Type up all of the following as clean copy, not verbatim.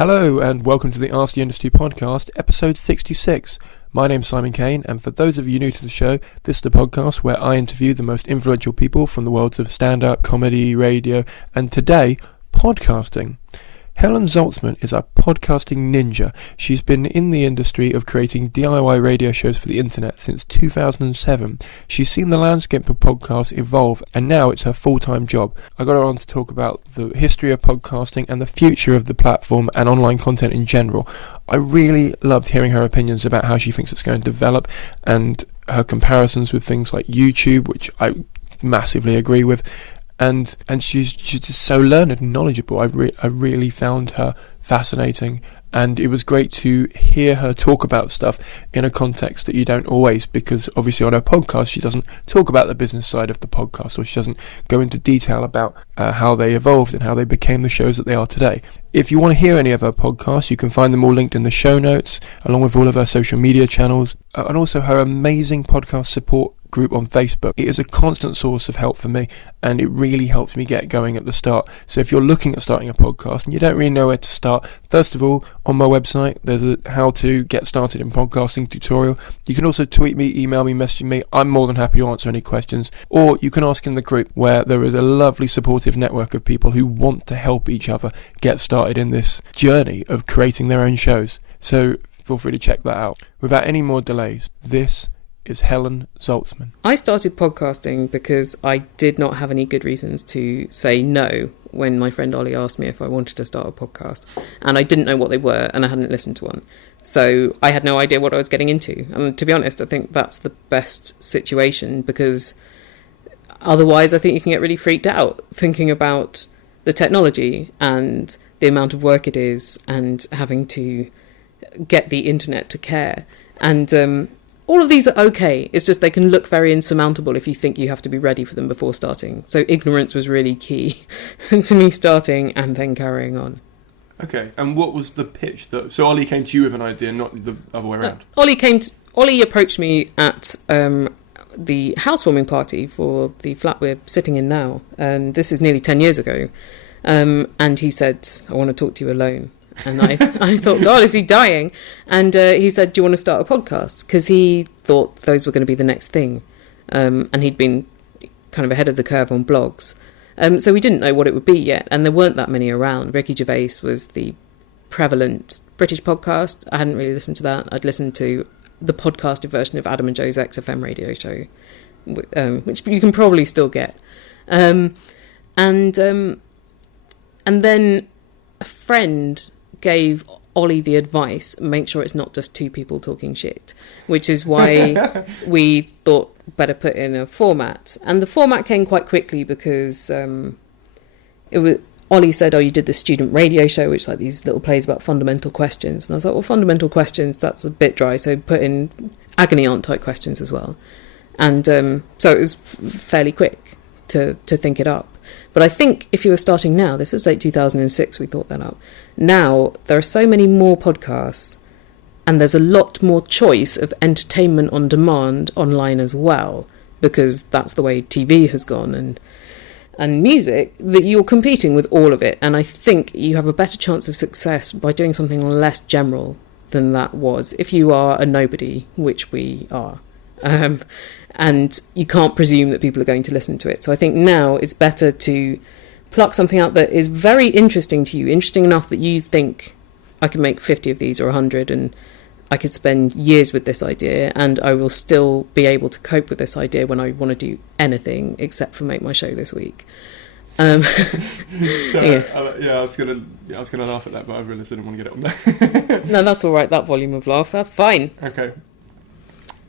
Hello and welcome to the Ask the Industry podcast, episode 66. My name's Simon Caine, and for those of you new to the show, this is the podcast where I interview the most influential people from the worlds of stand-up, comedy, radio, and today, podcasting. Helen Zaltzman is a podcasting ninja. She's been in the industry of creating DIY radio shows for the internet since 2007. She's seen the landscape of podcasts evolve, and now it's her full-time job. I got her on to talk about the history of podcasting and the future of the platform and online content in general. I really loved hearing her opinions about how she thinks it's going to develop and her comparisons with things like YouTube, which I massively agree with. And she's just so learned and knowledgeable. I really found her fascinating, and it was great to hear her talk about stuff in a context that you don't always, because obviously on her podcast she doesn't talk about the business side of the podcast, or she doesn't go into detail about how they evolved and how they became the shows that they are today. If you want to hear any of her podcasts, you can find them all linked in the show notes, along with all of her social media channels, and also her amazing podcast support group on Facebook. It is a constant source of help for me, and it really helps me get going at the start. So if you're looking at starting a podcast and you don't really know where to start, first of all, on my website there's a how to get started in podcasting tutorial. You can also tweet me, email me, message me. I'm more than happy to answer any questions, or you can ask in the group, where there is a lovely supportive network of people who want to help each other get started in this journey of creating their own shows. So feel free to check that out. Without any more delays, this is Helen Zaltzman. I started podcasting because I did not have any good reasons to say no when my friend Olly asked me if I wanted to start a podcast, and I didn't know what they were and I hadn't listened to one, so I had no idea what I was getting into. And to be honest, I think that's the best situation, because otherwise I think you can get really freaked out thinking about the technology and the amount of work it is and having to get the internet to care. And all of these are okay. It's just they can look very insurmountable if you think you have to be ready for them before starting. So ignorance was really key to me starting and then carrying on. Okay, and what was the pitch? So Olly came to you with an idea, not the other way around? Olly approached me at the housewarming party for the flat we're sitting in now, and this is nearly 10 years ago. And he said, "I want to talk to you alone." And I thought, God, is he dying? And he said, "Do you want to start a podcast?" Because he thought those were going to be the next thing. And he'd been kind of ahead of the curve on blogs. So we didn't know what it would be yet. And there weren't that many around. Ricky Gervais was the prevalent British podcast. I hadn't really listened to that. I'd listened to the podcasted version of Adam and Joe's XFM radio show, which you can probably still get. And then a friend gave Olly the advice, make sure it's not just two people talking shit, which is why we thought better put in a format. And the format came quite quickly because Olly said, "Oh, you did the student radio show, which is like these little plays about fundamental questions." And I was like, well, fundamental questions, that's a bit dry, so put in agony aunt type questions as well. And so it was fairly quick to think it up. But I think if you were starting now, this was like 2006 we thought that up. Now there are so many more podcasts, and there's a lot more choice of entertainment on demand online as well, because that's the way TV has gone and music, that you're competing with all of it. And I think you have a better chance of success by doing something less general than that was if you are a nobody, which we are. And you can't presume that people are going to listen to it. So I think now it's better to pluck something out that is very interesting to you, interesting enough that you think, I can make 50 of these or 100, and I could spend years with this idea, and I will still be able to cope with this idea when I want to do anything except for make my show this week. I was gonna laugh at that, but I really didn't want to get it on there. No, that's all right. That volume of laugh, that's fine. Okay,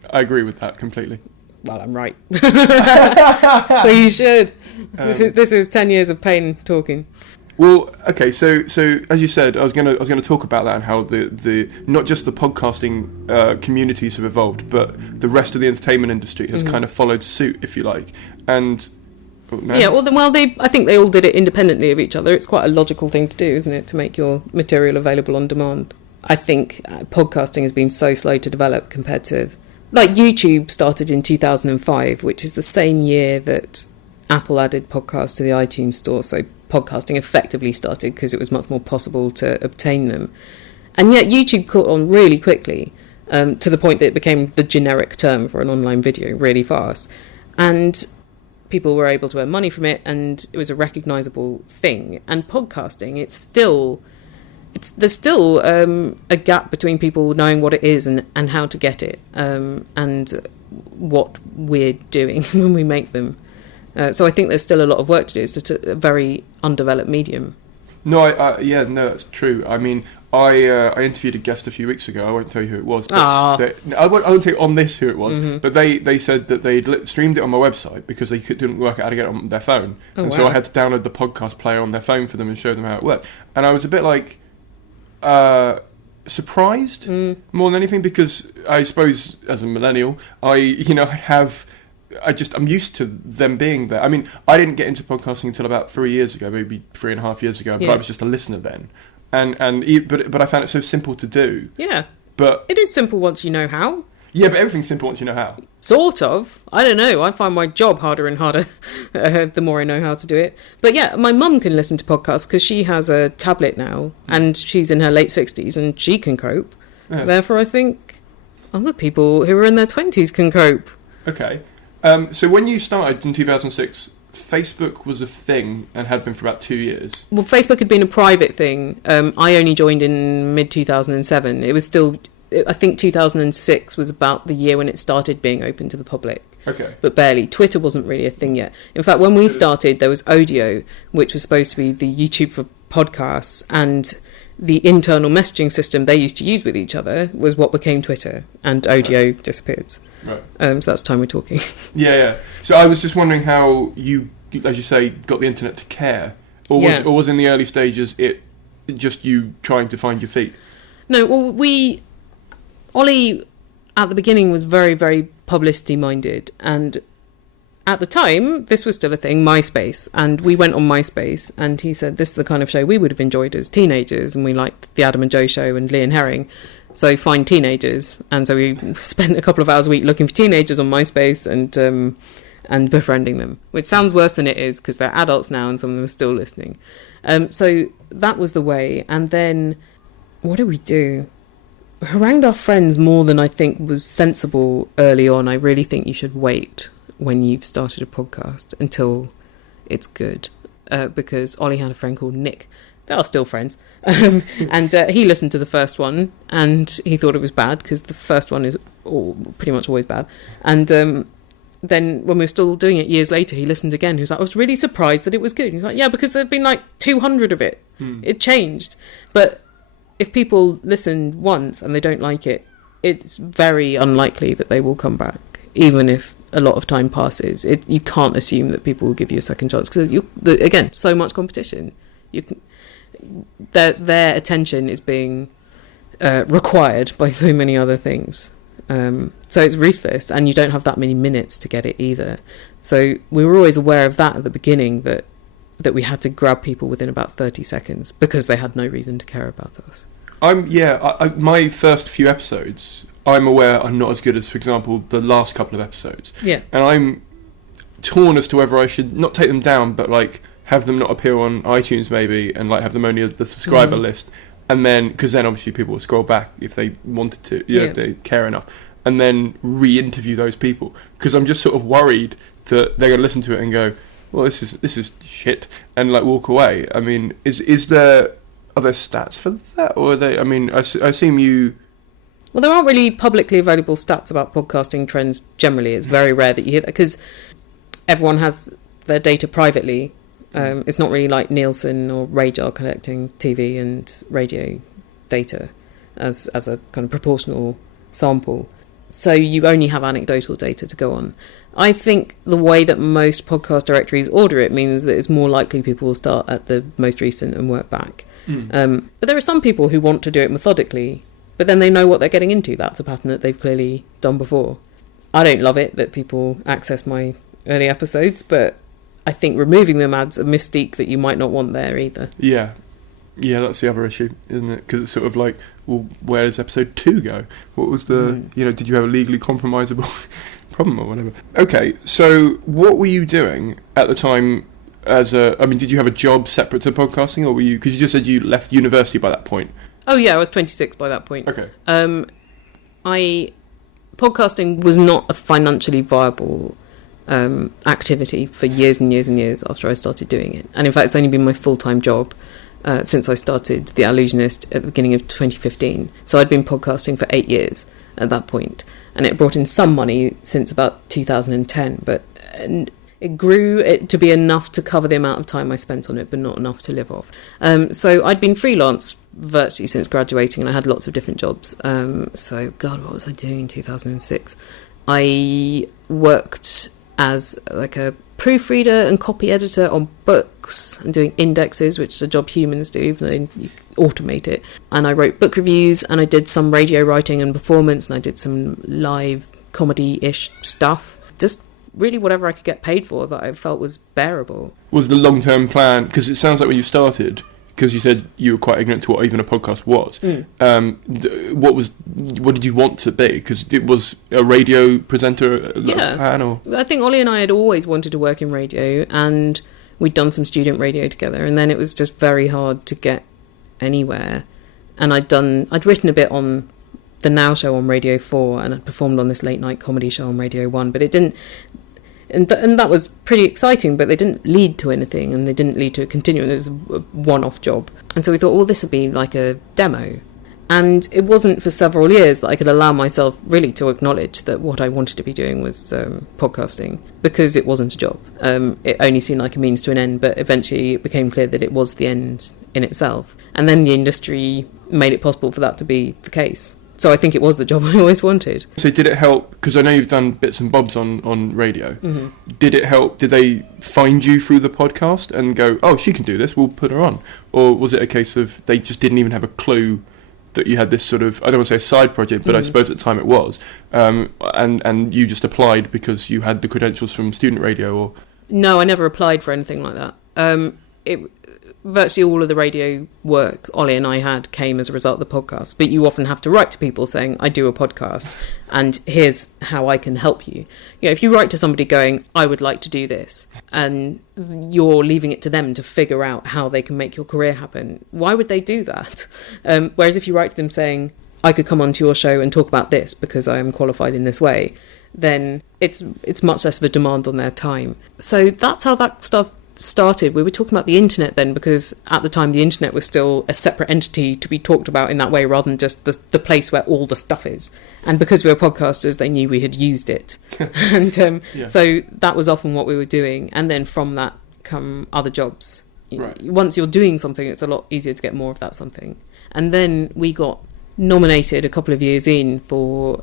I agree with that completely. Well, I'm right. So you should. This is 10 years of pain talking. Well, okay, so as you said, I was gonna talk about that and how the not just the podcasting communities have evolved, but the rest of the entertainment industry has kind of followed suit, if you like. And yeah, I think they all did it independently of each other. It's quite a logical thing to do, isn't it, to make your material available on demand? I think podcasting has been so slow to develop compared to, like, YouTube started in 2005, which is the same year that Apple added podcasts to the iTunes store. So podcasting effectively started, because it was much more possible to obtain them. And yet YouTube caught on really quickly, to the point that it became the generic term for an online video really fast. And people were able to earn money from it, and it was a recognisable thing. And podcasting, there's still a gap between people knowing what it is and how to get it, and what we're doing when we make them. So I think there's still a lot of work to do. It's just a very undeveloped medium. No, that's true. I mean, I interviewed a guest a few weeks ago. I won't tell you who it was. But I won't tell you on this who it was. Mm-hmm. But they said that they'd streamed it on my website because they didn't work out how to get it on their phone. So I had to download the podcast player on their phone for them and show them how it worked. And I was a bit like surprised more than anything, because I suppose as a millennial, I'm used to them being there. I mean, I didn't get into podcasting until about 3 years ago, maybe 3.5 years ago, but I was just a listener then. But I found it so simple to do. Yeah. But it is simple once you know how. Yeah, but everything's simple once you know how. Sort of. I don't know. I find my job harder and harder the more I know how to do it. But yeah, my mum can listen to podcasts because she has a tablet now, and she's in her late 60s and she can cope. Yeah. Therefore, I think other people who are in their 20s can cope. Okay. So when you started in 2006, Facebook was a thing and had been for about 2 years. Well, Facebook had been a private thing. I only joined in mid-2007. It was still, I think 2006 was about the year when it started being open to the public. Okay. But barely. Twitter wasn't really a thing yet. In fact, when we started, there was Audio, which was supposed to be the YouTube for podcasts, and the internal messaging system they used to use with each other was what became Twitter, and Audio disappeared. Right. So that's time we're talking. Yeah. So I was just wondering how you, as you say, got the internet to care, or was in the early stages it just you trying to find your feet? No, well, Olly at the beginning was very, very publicity minded, and at the time this was still a thing, MySpace, and we went on MySpace, and he said this is the kind of show we would have enjoyed as teenagers, and we liked the Adam and Joe show and Lee and Herring. So find teenagers, and so we spent a couple of hours a week looking for teenagers on MySpace and befriending them, which sounds worse than it is because they're adults now and some of them are still listening. So that was the way. And then what did we do? We harangued our friends more than I think was sensible early on. I really think you should wait when you've started a podcast until it's good, because Olly had a friend called Nick. They are still friends. And he listened to the first one and he thought it was bad because the first one is pretty much always bad. And then when we were still doing it years later, he listened again. He was like, I was really surprised that it was good. He's like, yeah, because there'd been like 200 of it. It changed. But if people listen once and they don't like it, it's very unlikely that they will come back, even if a lot of time passes. You can't assume that people will give you a second chance because, again, so much competition. Their attention is being required by so many other things. So it's ruthless, and you don't have that many minutes to get it either. So we were always aware of that at the beginning, that we had to grab people within about 30 seconds because they had no reason to care about us. My first few episodes, I'm aware are not as good as, for example, the last couple of episodes. Yeah. And I'm torn as to whether I should not take them down, but like have them not appear on iTunes maybe, and like have them only at the subscriber list, and then because then obviously people will scroll back if they wanted to, if they care enough, and then re-interview those people, because I'm just sort of worried that they're going to listen to it and go, well, this is shit, and like walk away. I mean, are there stats for that, or are they? I mean, I assume you. Well, there aren't really publicly available stats about podcasting trends generally. It's very rare that you hear that because everyone has their data privately. It's not really like Nielsen or Radar collecting TV and radio data as a kind of proportional sample. So you only have anecdotal data to go on. I think the way that most podcast directories order it means that it's more likely people will start at the most recent and work back. But there are some people who want to do it methodically, but then they know what they're getting into. That's a pattern that they've clearly done before. I don't love it that people access my early episodes, but I think removing them adds a mystique that you might not want there either. Yeah, that's the other issue, isn't it? Because it's sort of like, well, where does episode 2 go? What was the, did you have a legally compromisable problem or whatever? Okay, so what were you doing at the time did you have a job separate to podcasting, or were you? Because you just said you left university by that point. Oh yeah, I was 26 by that point. Okay. Podcasting was not a financially viable activity for years and years and years after I started doing it. And in fact, it's only been my full-time job since I started the Allusionist at the beginning of 2015. So I'd been podcasting for 8 years at that point, and it brought in some money since about 2010, but it grew to be enough to cover the amount of time I spent on it, but not enough to live off. So I'd been freelance virtually since graduating, and I had lots of different jobs. So, God, what was I doing in 2006? I worked as like a proofreader and copy editor on books and doing indexes, which is a job humans do, even though you automate it. And I wrote book reviews, and I did some radio writing and performance, and I did some live comedy-ish stuff. Just really whatever I could get paid for that I felt was bearable. Was the long-term plan, because it sounds like when you started, because you said you were quite ignorant to what even a podcast was, what did you want to be? Because it was a radio presenter plan, or? I think Olly and I had always wanted to work in radio, and we'd done some student radio together, and then it was just very hard to get anywhere. And I'd written a bit on the Now show on Radio 4, and I performed on this late night comedy show on Radio 1, but it didn't, and that was pretty exciting, but they didn't lead to anything, and they didn't lead to a continuing. It was a one-off job. And so we thought, well, this would be like a demo. And it wasn't for several years that I could allow myself really to acknowledge that what I wanted to be doing was podcasting, because it wasn't a job. It only seemed like a means to an end, but eventually it became clear that it was the end in itself. And then the industry made it possible for that to be the case. So I think it was the job I always wanted. So did it help, because I know you've done bits and bobs on radio, mm-hmm. Did it help, did they find you through the podcast and go, oh, she can do this, we'll put her on? Or was it a case of they just didn't even have a clue that you had this sort of, I don't want to say a side project, but I suppose at the time it was, and you just applied because you had the credentials from student radio? Or No, I never applied for anything like that. Virtually all of the radio work Olly and I had came as a result of the podcast, but you often have to write to people saying, I do a podcast and here's how I can help you. You know, if you write to somebody going, I would like to do this, and you're leaving it to them to figure out how they can make your career happen, why would they do that? Whereas if you write to them saying, I could come onto your show and talk about this because I am qualified in this way, then it's much less of a demand on their time. So that's how that stuff started. We were talking about the internet then, because at the time the internet was still a separate entity to be talked about in that way, rather than just the place where all the stuff is. And because we were podcasters, they knew we had used it. And so that was often what we were doing. And then from that come other jobs. Right. Once you're doing something, it's a lot easier to get more of that something. And then we got nominated a couple of years in for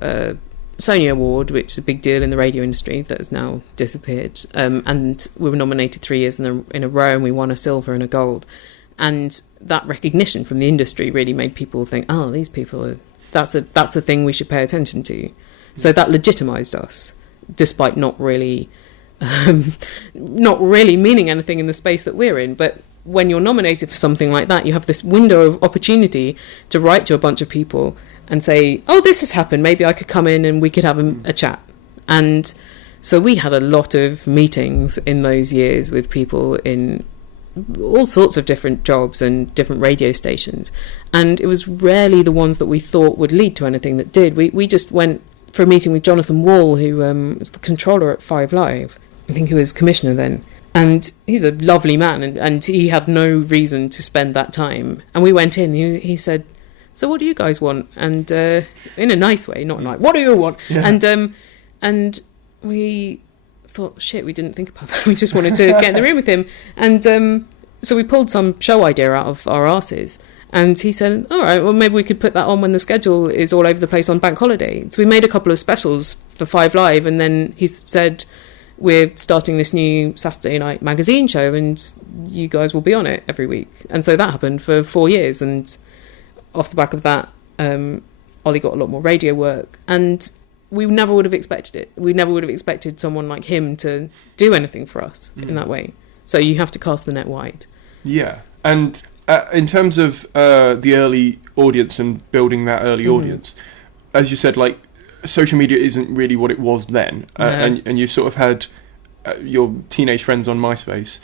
Sony Award, which is a big deal in the radio industry that has now disappeared, and we were nominated 3 years in a row, and we won a silver and a gold. And that recognition from the industry really made people think, oh, these people are, that's a thing we should pay attention to. So that legitimised us, despite not really meaning anything in the space that we're in. But when you're nominated for something like that, you have this window of opportunity to write to a bunch of people and say, oh, this has happened, maybe I could come in and we could have a chat. And so we had a lot of meetings in those years with people in all sorts of different jobs and different radio stations. And it was rarely the ones that we thought would lead to anything that did. We just went for a meeting with Jonathan Wall, who was the controller at 5 Live. I think he was commissioner then. And he's a lovely man, and he had no reason to spend that time. And we went in, he said, so what do you guys want? And in a nice way, not like, what do you want? Yeah. And we thought, shit, we didn't think about that. We just wanted to get in the room with him. And so we pulled some show idea out of our arses. And he said, all right, well, maybe we could put that on when the schedule is all over the place on bank holiday. So we made a couple of specials for 5 Live. And then he said, we're starting this new Saturday night magazine show, and you guys will be on it every week. And so that happened for 4 years. And off the back of that, Olly got a lot more radio work, and we never would have expected it. We never would have expected someone like him to do anything for us in that way. So you have to cast the net wide. Yeah. And in terms of the early audience and building that early audience, as you said, like, social media isn't really what it was then. And you sort of had your teenage friends on MySpace.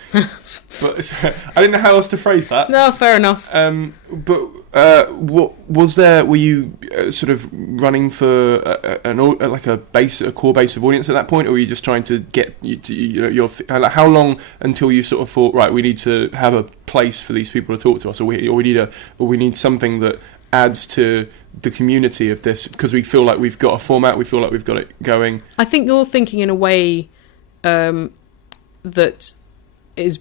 But I didn't know how else to phrase that. No, fair enough. What was there? Were you sort of running for a core base of audience at that point, or were you just trying to get your how long until you sort of thought, right, we need to have a place for these people to talk to us, or we need something that adds to the community of this, because we feel like we've got a format, we feel like we've got it going. I think you're thinking in a way that is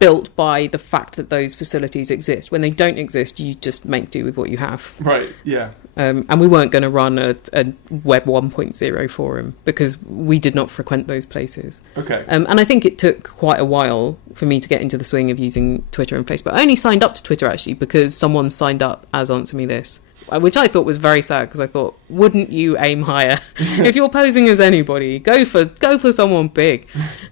built by the fact that those facilities exist. When they don't exist, you just make do with what you have. Right, yeah. And we weren't going to run a Web 1.0 forum because we did not frequent those places. Okay. And I think it took quite a while for me to get into the swing of using Twitter and Facebook. I only signed up to Twitter, actually, because someone signed up as Answer Me This, which I thought was very sad, because I thought, wouldn't you aim higher? If you're posing as anybody, go for someone big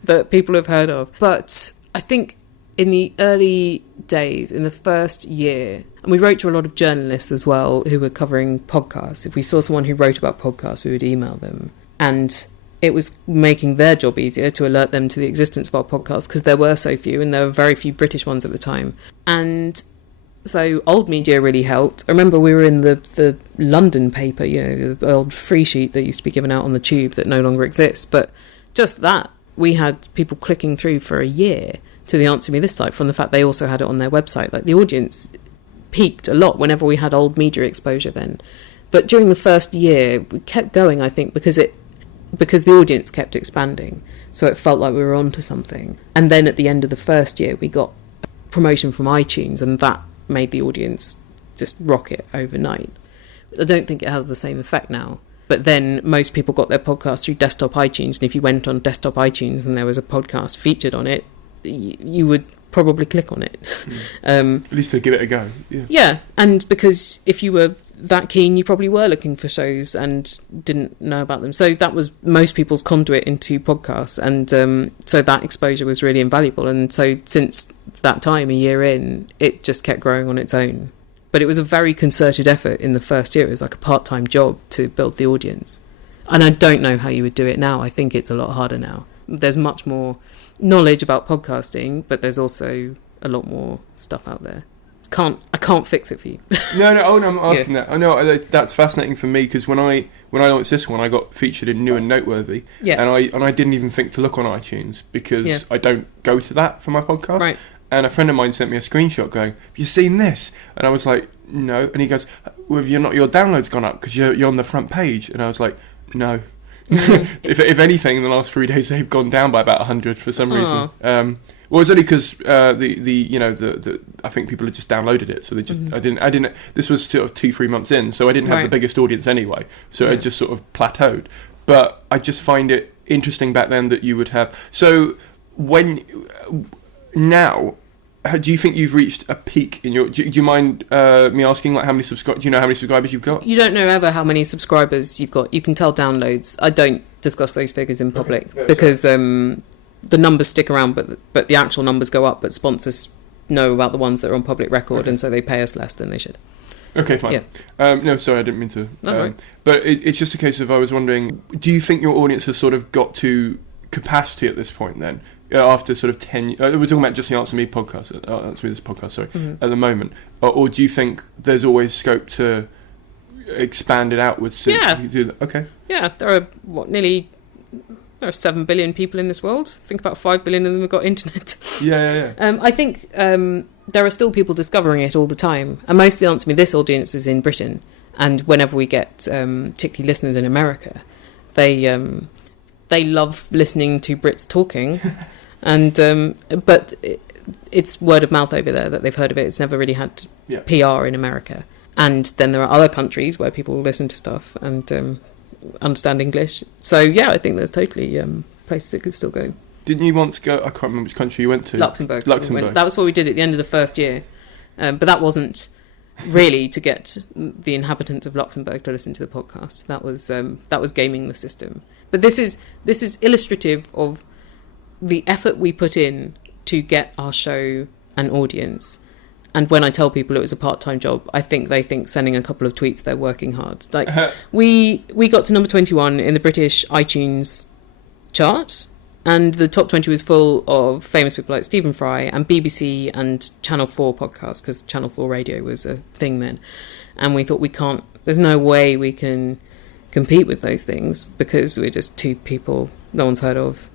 that people have heard of. But I think in the early days, in the first year, and we wrote to a lot of journalists as well who were covering podcasts. If we saw someone who wrote about podcasts, we would email them. And it was making their job easier to alert them to the existence of our podcasts, because there were so few, and there were very few British ones at the time. And so old media really helped. I remember we were in the London paper, the old free sheet that used to be given out on the tube that no longer exists. But just that, we had people clicking through for a year to the Answer Me This site from the fact they also had it on their website. Like, the audience peaked a lot whenever we had old media exposure then. But during the first year, we kept going, I think, because the audience kept expanding. So it felt like we were onto something. And then at the end of the first year, we got a promotion from iTunes, and that made the audience just rocket overnight. I don't think it has the same effect now. But then most people got their podcasts through desktop iTunes, and if you went on desktop iTunes and there was a podcast featured on it, you would probably click on it. At least to give it a go. Yeah, and because if you were that keen, you probably were looking for shows and didn't know about them. So that was most people's conduit into podcasts, and so that exposure was really invaluable. And so since that time, a year in, it just kept growing on its own. But it was a very concerted effort in the first year. It was like a part-time job to build the audience. And I don't know how you would do it now. I think it's a lot harder now. There's much more knowledge about podcasting, but there's also a lot more stuff out there. I can't fix it for you. No, I'm asking that. I know that's fascinating for me, because when I launched this one, I got featured in New and Noteworthy, and I didn't even think to look on iTunes, because I don't go to that for my podcast. Right. And a friend of mine sent me a screenshot going, "Have you seen this?" And I was like, "No." And he goes, "Well, your download's gone up because you're on the front page." And I was like, "No." If anything, in the last 3 days they've gone down by about 100 for some reason. Well, it's only because I think people had just downloaded it, so they just I didn't. This was sort of 2-3 months in, so I didn't have the biggest audience anyway, so it just sort of plateaued. But I just find it interesting back then that you would have. So now, do you think you've reached a peak in your? Do you mind me asking, like, how many subscribers? Do you know how many subscribers you've got? You don't know ever how many subscribers you've got. You can tell downloads. I don't discuss those figures in public because the numbers stick around, but the actual numbers go up. But sponsors know about the ones that are on public record, and so they pay us less than they should. Okay, fine. Yeah. No, sorry, I didn't mean to. That's right. But it's just a case of, I was wondering, do you think your audience has sort of got to capacity at this point then? After sort of 10 we're talking about just the Answer Me podcast, Answer Me This podcast, sorry, at the moment, or do you think there's always scope to expand it outwards? Okay. Yeah, there are 7 billion people in this world. I think about 5 billion of them have got internet. Yeah. I think there are still people discovering it all the time, and most of the Answer Me This audience is in Britain, and whenever we get particularly listeners in America, they love listening to Brits talking. And but it's word of mouth over there that they've heard of it. It's never really had PR in America. And then there are other countries where people listen to stuff and understand English. So yeah, I think there's totally places it could still go. Didn't you once go? I can't remember which country you went to. Luxembourg. That was what we did at the end of the first year. But that wasn't really to get the inhabitants of Luxembourg to listen to the podcast. That was gaming the system. But this is illustrative of the effort we put in to get our show an audience. And when I tell people it was a part-time job, I think they think sending a couple of tweets, they're working hard. Like we got to number 21 in the British iTunes chart, And the top 20 was full of famous people like Stephen Fry and BBC and Channel 4 podcasts, because Channel 4 radio was a thing then. And we thought there's no way we can compete with those things because we're just two people no one's heard of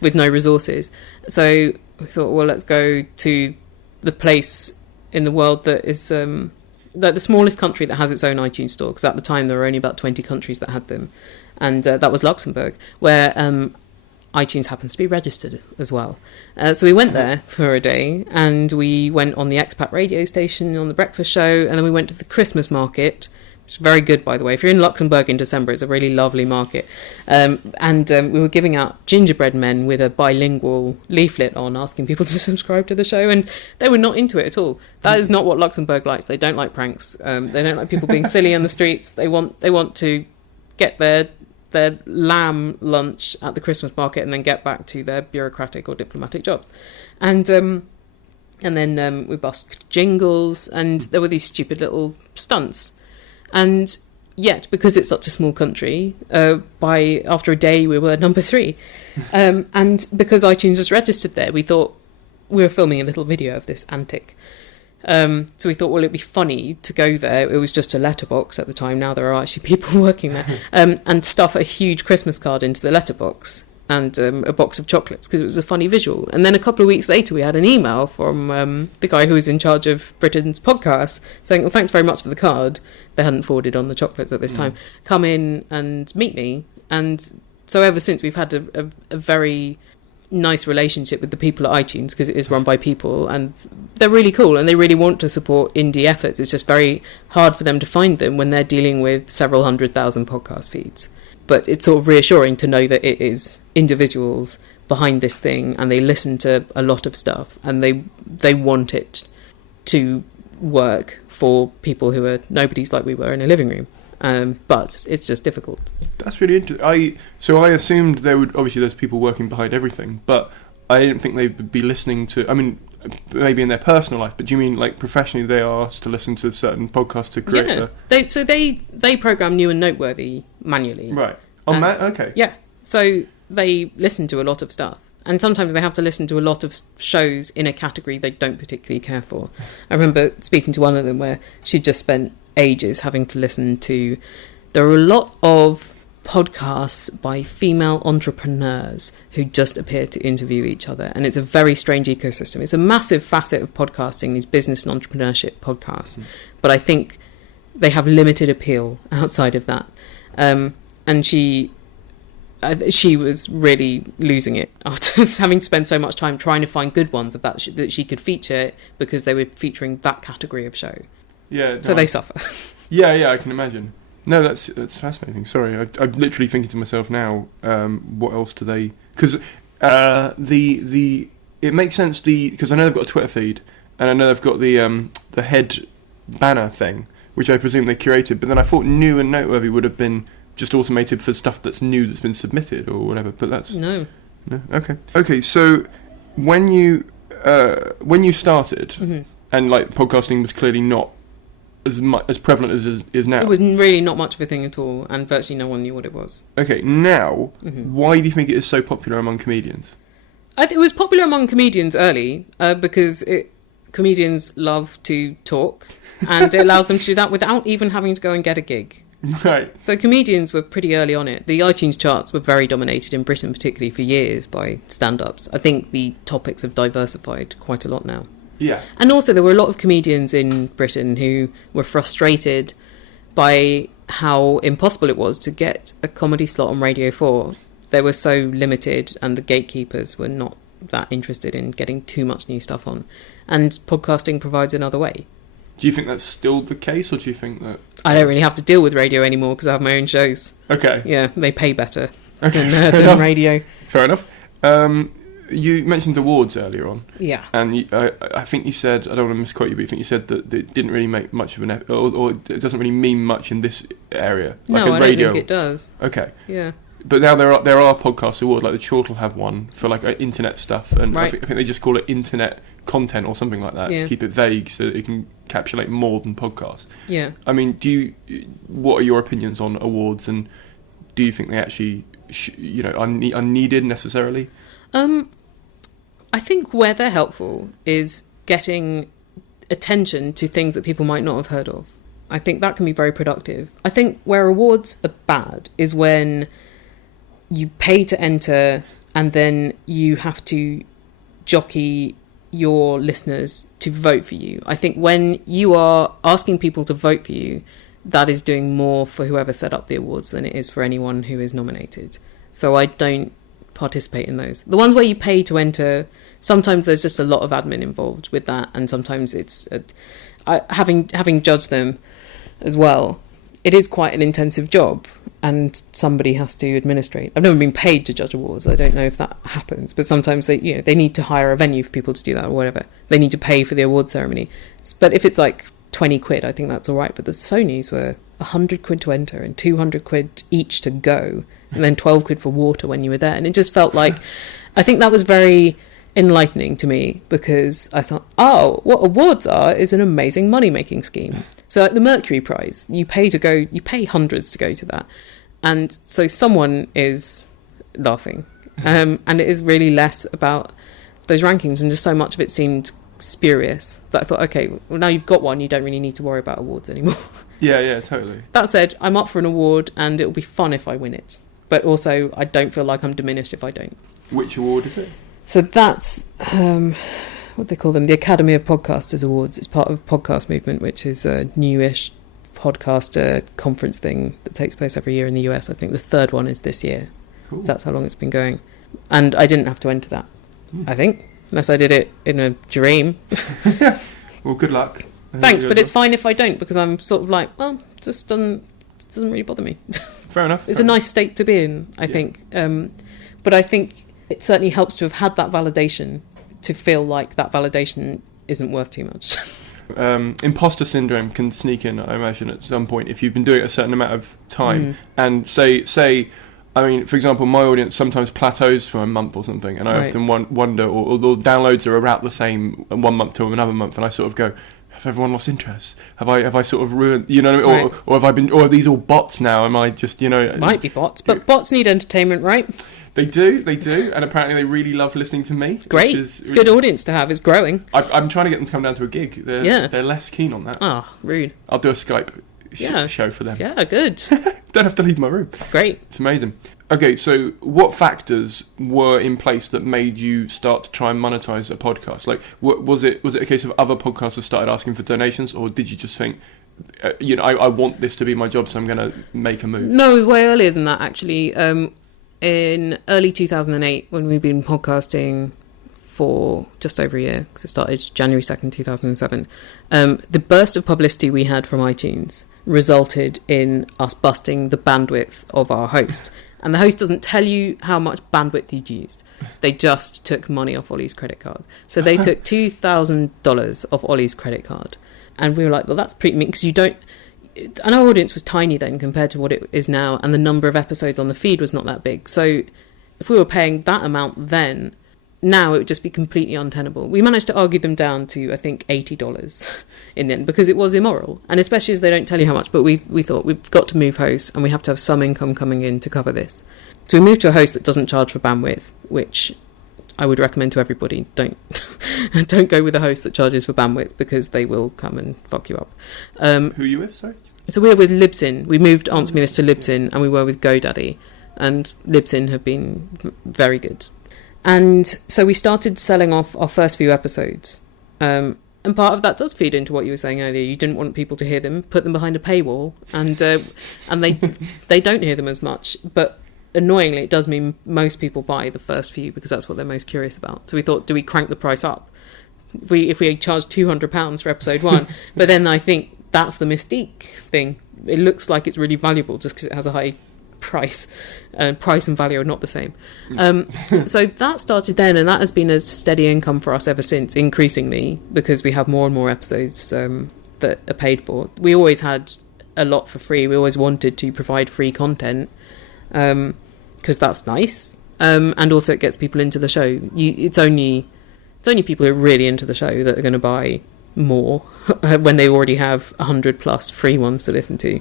with no resources. So we thought, well, let's go to the place in the world that is like the smallest country that has its own iTunes store, because at the time there were only about 20 countries that had them. And that was Luxembourg, where iTunes happens to be registered as well. So we went there for a day, and we went on the expat radio station on the breakfast show, and then we went to the Christmas market, which is very good, by the way. If you're in Luxembourg in December, it's a really lovely market. And we were giving out gingerbread men with a bilingual leaflet on, asking people to subscribe to the show, and they were not into it at all. That is not what Luxembourg likes. They don't like pranks. They don't like people being silly in the streets. They want to get their lamb lunch at the Christmas market and then get back to their bureaucratic or diplomatic jobs. And then we busked jingles, and there were these stupid little stunts. And yet, because it's such a small country, after a day we were number 3. And because iTunes was registered there, we thought we were filming a little video of this antic. So we thought, well, it'd be funny to go there. It was just a letterbox at the time. Now there are actually people working there. And stuff a huge Christmas card into the letterbox and a box of chocolates, because it was a funny visual. And then a couple of weeks later, we had an email from the guy who was in charge of Britain's podcast saying, well, thanks very much for the card. They hadn't forwarded on the chocolates at this time. Come in and meet me. And so ever since, we've had a very nice relationship with the people at iTunes, because it is run by people, and they're really cool and they really want to support indie efforts. It's just very hard for them to find them when they're dealing with several 100,000 podcast feeds. But it's sort of reassuring to know that it is individuals behind this thing, and they listen to a lot of stuff, and they want it to work for people who are nobodies like we were in a living room. But it's just difficult. That's really interesting. So I assumed there's people working behind everything, but I didn't think they would be listening to, I mean, maybe in their personal life, but do you mean like professionally they are asked to listen to certain podcasts to create they program New and Noteworthy manually. Right. Okay. Yeah. So they listen to a lot of stuff. And sometimes they have to listen to a lot of shows in a category they don't particularly care for. I remember speaking to one of them where she'd just spent ages having to listen to... There are a lot of podcasts by female entrepreneurs who just appear to interview each other, and it's a very strange ecosystem. It's a massive facet of podcasting, these business and entrepreneurship podcasts, but I think they have limited appeal outside of that. And she was really losing it after having to spend so much time trying to find good ones of that she could feature, because they were featuring that category of show. Yeah. So they suffer. Yeah, I can imagine. No, that's fascinating. Sorry, I'm literally thinking to myself now, what else do they... Because it makes sense, because I know they've got a Twitter feed, and I know they've got the head banner thing, which I presume they curated, but then I thought New and Noteworthy would have been just automated for stuff that's new, that's been submitted or whatever, but that's... No. Okay, so when you started, mm-hmm. and like podcasting was clearly not as prevalent as it is now. It was really not much of a thing at all, and virtually no one knew what it was. Okay, now, mm-hmm. why do you think it is so popular among comedians? It was popular among comedians early, because comedians love to talk, and it allows them to do that without even having to go and get a gig. Right. So comedians were pretty early on it. The iTunes charts were very dominated in Britain, particularly for years, by stand-ups. I think the topics have diversified quite a lot now. Yeah. And also there were a lot of comedians in Britain who were frustrated by how impossible it was to get a comedy slot on Radio 4. They were so limited, and the gatekeepers were not that interested in getting too much new stuff on. And podcasting provides another way. Do you think that's still the case, or do you think that... I don't really have to deal with radio anymore because I have my own shows. Okay. Yeah, they pay better than radio. Fair enough. You mentioned awards earlier on. Yeah. And I think you said, I don't want to misquote you, but I think you said that it didn't really make much of an effort, or it doesn't really mean much in this area. Like no, a I radio. don't think it does. Okay. Yeah. But now there are podcast awards, like the Chort will have one for like internet stuff, and right. I think they just call it internet content or something like that, to keep it vague so that it can encapsulate more than podcasts. Yeah. I mean, what are your opinions on awards, and do you think they actually unneeded necessarily? I think where they're helpful is getting attention to things that people might not have heard of. I think that can be very productive. I think where awards are bad is when you pay to enter and then you have to jockey your listeners to vote for you. I think when you are asking people to vote for you, that is doing more for whoever set up the awards than it is for anyone who is nominated. So I don't participate in those. The ones where you pay to enter, sometimes there's just a lot of admin involved with that, and sometimes it's having judged them as well, it is quite an intensive job and somebody has to administrate. I've never been paid to judge awards. I don't know if that happens, but sometimes they need to hire a venue for people to do that or whatever. They need to pay for the award ceremony. But if it's like 20 quid, I think that's all right. But the Sonys were 100 quid to enter and 200 quid each to go, and then 12 quid for water when you were there. And it just felt like, I think that was very enlightening to me, because I thought, oh, what awards are is an amazing money-making scheme. So like the Mercury Prize, you pay hundreds to go to that. And so someone is laughing. And it is really less about those rankings, and just so much of it seemed spurious that I thought, okay, well, now you've got one, you don't really need to worry about awards anymore. Yeah, totally. That said, I'm up for an award and it'll be fun if I win it. But also, I don't feel like I'm diminished if I don't. Which award is it? So that's, what they call them, the Academy of Podcasters Awards. It's part of Podcast Movement, which is a newish podcaster conference thing that takes place every year in the US. I think the third one is this year. Cool. So that's how long it's been going. And I didn't have to enter that, I think, unless I did it in a dream. Well, good luck. Thanks, but it's fine if I don't, because I'm sort of like, well, it just doesn't really bother me. Fair enough. It's a nice state to be in, I think. But I think it certainly helps to have had that validation, to feel like that validation isn't worth too much. Imposter syndrome can sneak in, I imagine, at some point if you've been doing it a certain amount of time. And say, I mean, for example, my audience sometimes plateaus for a month or something, and I often wonder, or the downloads are about the same 1 month to another month, and I sort of go, have everyone lost interest? Have I sort of ruined, you know what I mean? Or have I been, or are these all bots now? Am I just, It might be bots, but bots need entertainment, right? They do, and apparently they really love listening to me. Great, it's a good audience to have, it's growing. I'm trying to get them to come down to a gig. They're less keen on that. Oh, rude. I'll do a Skype show for them. Yeah, good. Don't have to leave my room. Great. It's amazing. Okay, so what factors were in place that made you start to try and monetize a podcast? Like, was it a case of other podcasters started asking for donations, or did you just think, I want this to be my job, so I'm going to make a move? No, it was way earlier than that, actually. In early 2008, when we'd been podcasting for just over a year, because it started January 2nd, 2007, the burst of publicity we had from iTunes resulted in us busting the bandwidth of our host. And the host doesn't tell you how much bandwidth you'd used. They just took money off Olly's credit card. So they took $2,000 off Olly's credit card. And we were like, well, that's pretty mean, because you don't... And our audience was tiny then compared to what it is now, and the number of episodes on the feed was not that big. So if we were paying that amount then, now it would just be completely untenable. We managed to argue them down to, I think, $80 in the end, because it was immoral. And especially as they don't tell you how much, but we thought we've got to move hosts and we have to have some income coming in to cover this. So we moved to a host that doesn't charge for bandwidth, which I would recommend to everybody. Don't go with a host that charges for bandwidth, because they will come and fuck you up. Who are you with, sorry? So we were with Libsyn. We moved Answer Me This to Libsyn, and we were with GoDaddy. And Libsyn have been very good. And so we started selling off our first few episodes. And part of that does feed into what you were saying earlier. You didn't want people to hear them, put them behind a paywall, and they don't hear them as much. But annoyingly, it does mean most people buy the first few, because that's what they're most curious about. So we thought, do we crank the price up? If we charge £200 for episode 1, but then I think that's the mystique thing. It looks like it's really valuable just because it has a high price. Price and value are not the same. So that started then, and that has been a steady income for us ever since, increasingly, because we have more and more episodes that are paid for. We always had a lot for free. We always wanted to provide free content, because that's nice, and also it gets people into the show. It's only people who are really into the show that are going to buy more when they already have 100 plus free ones to listen to.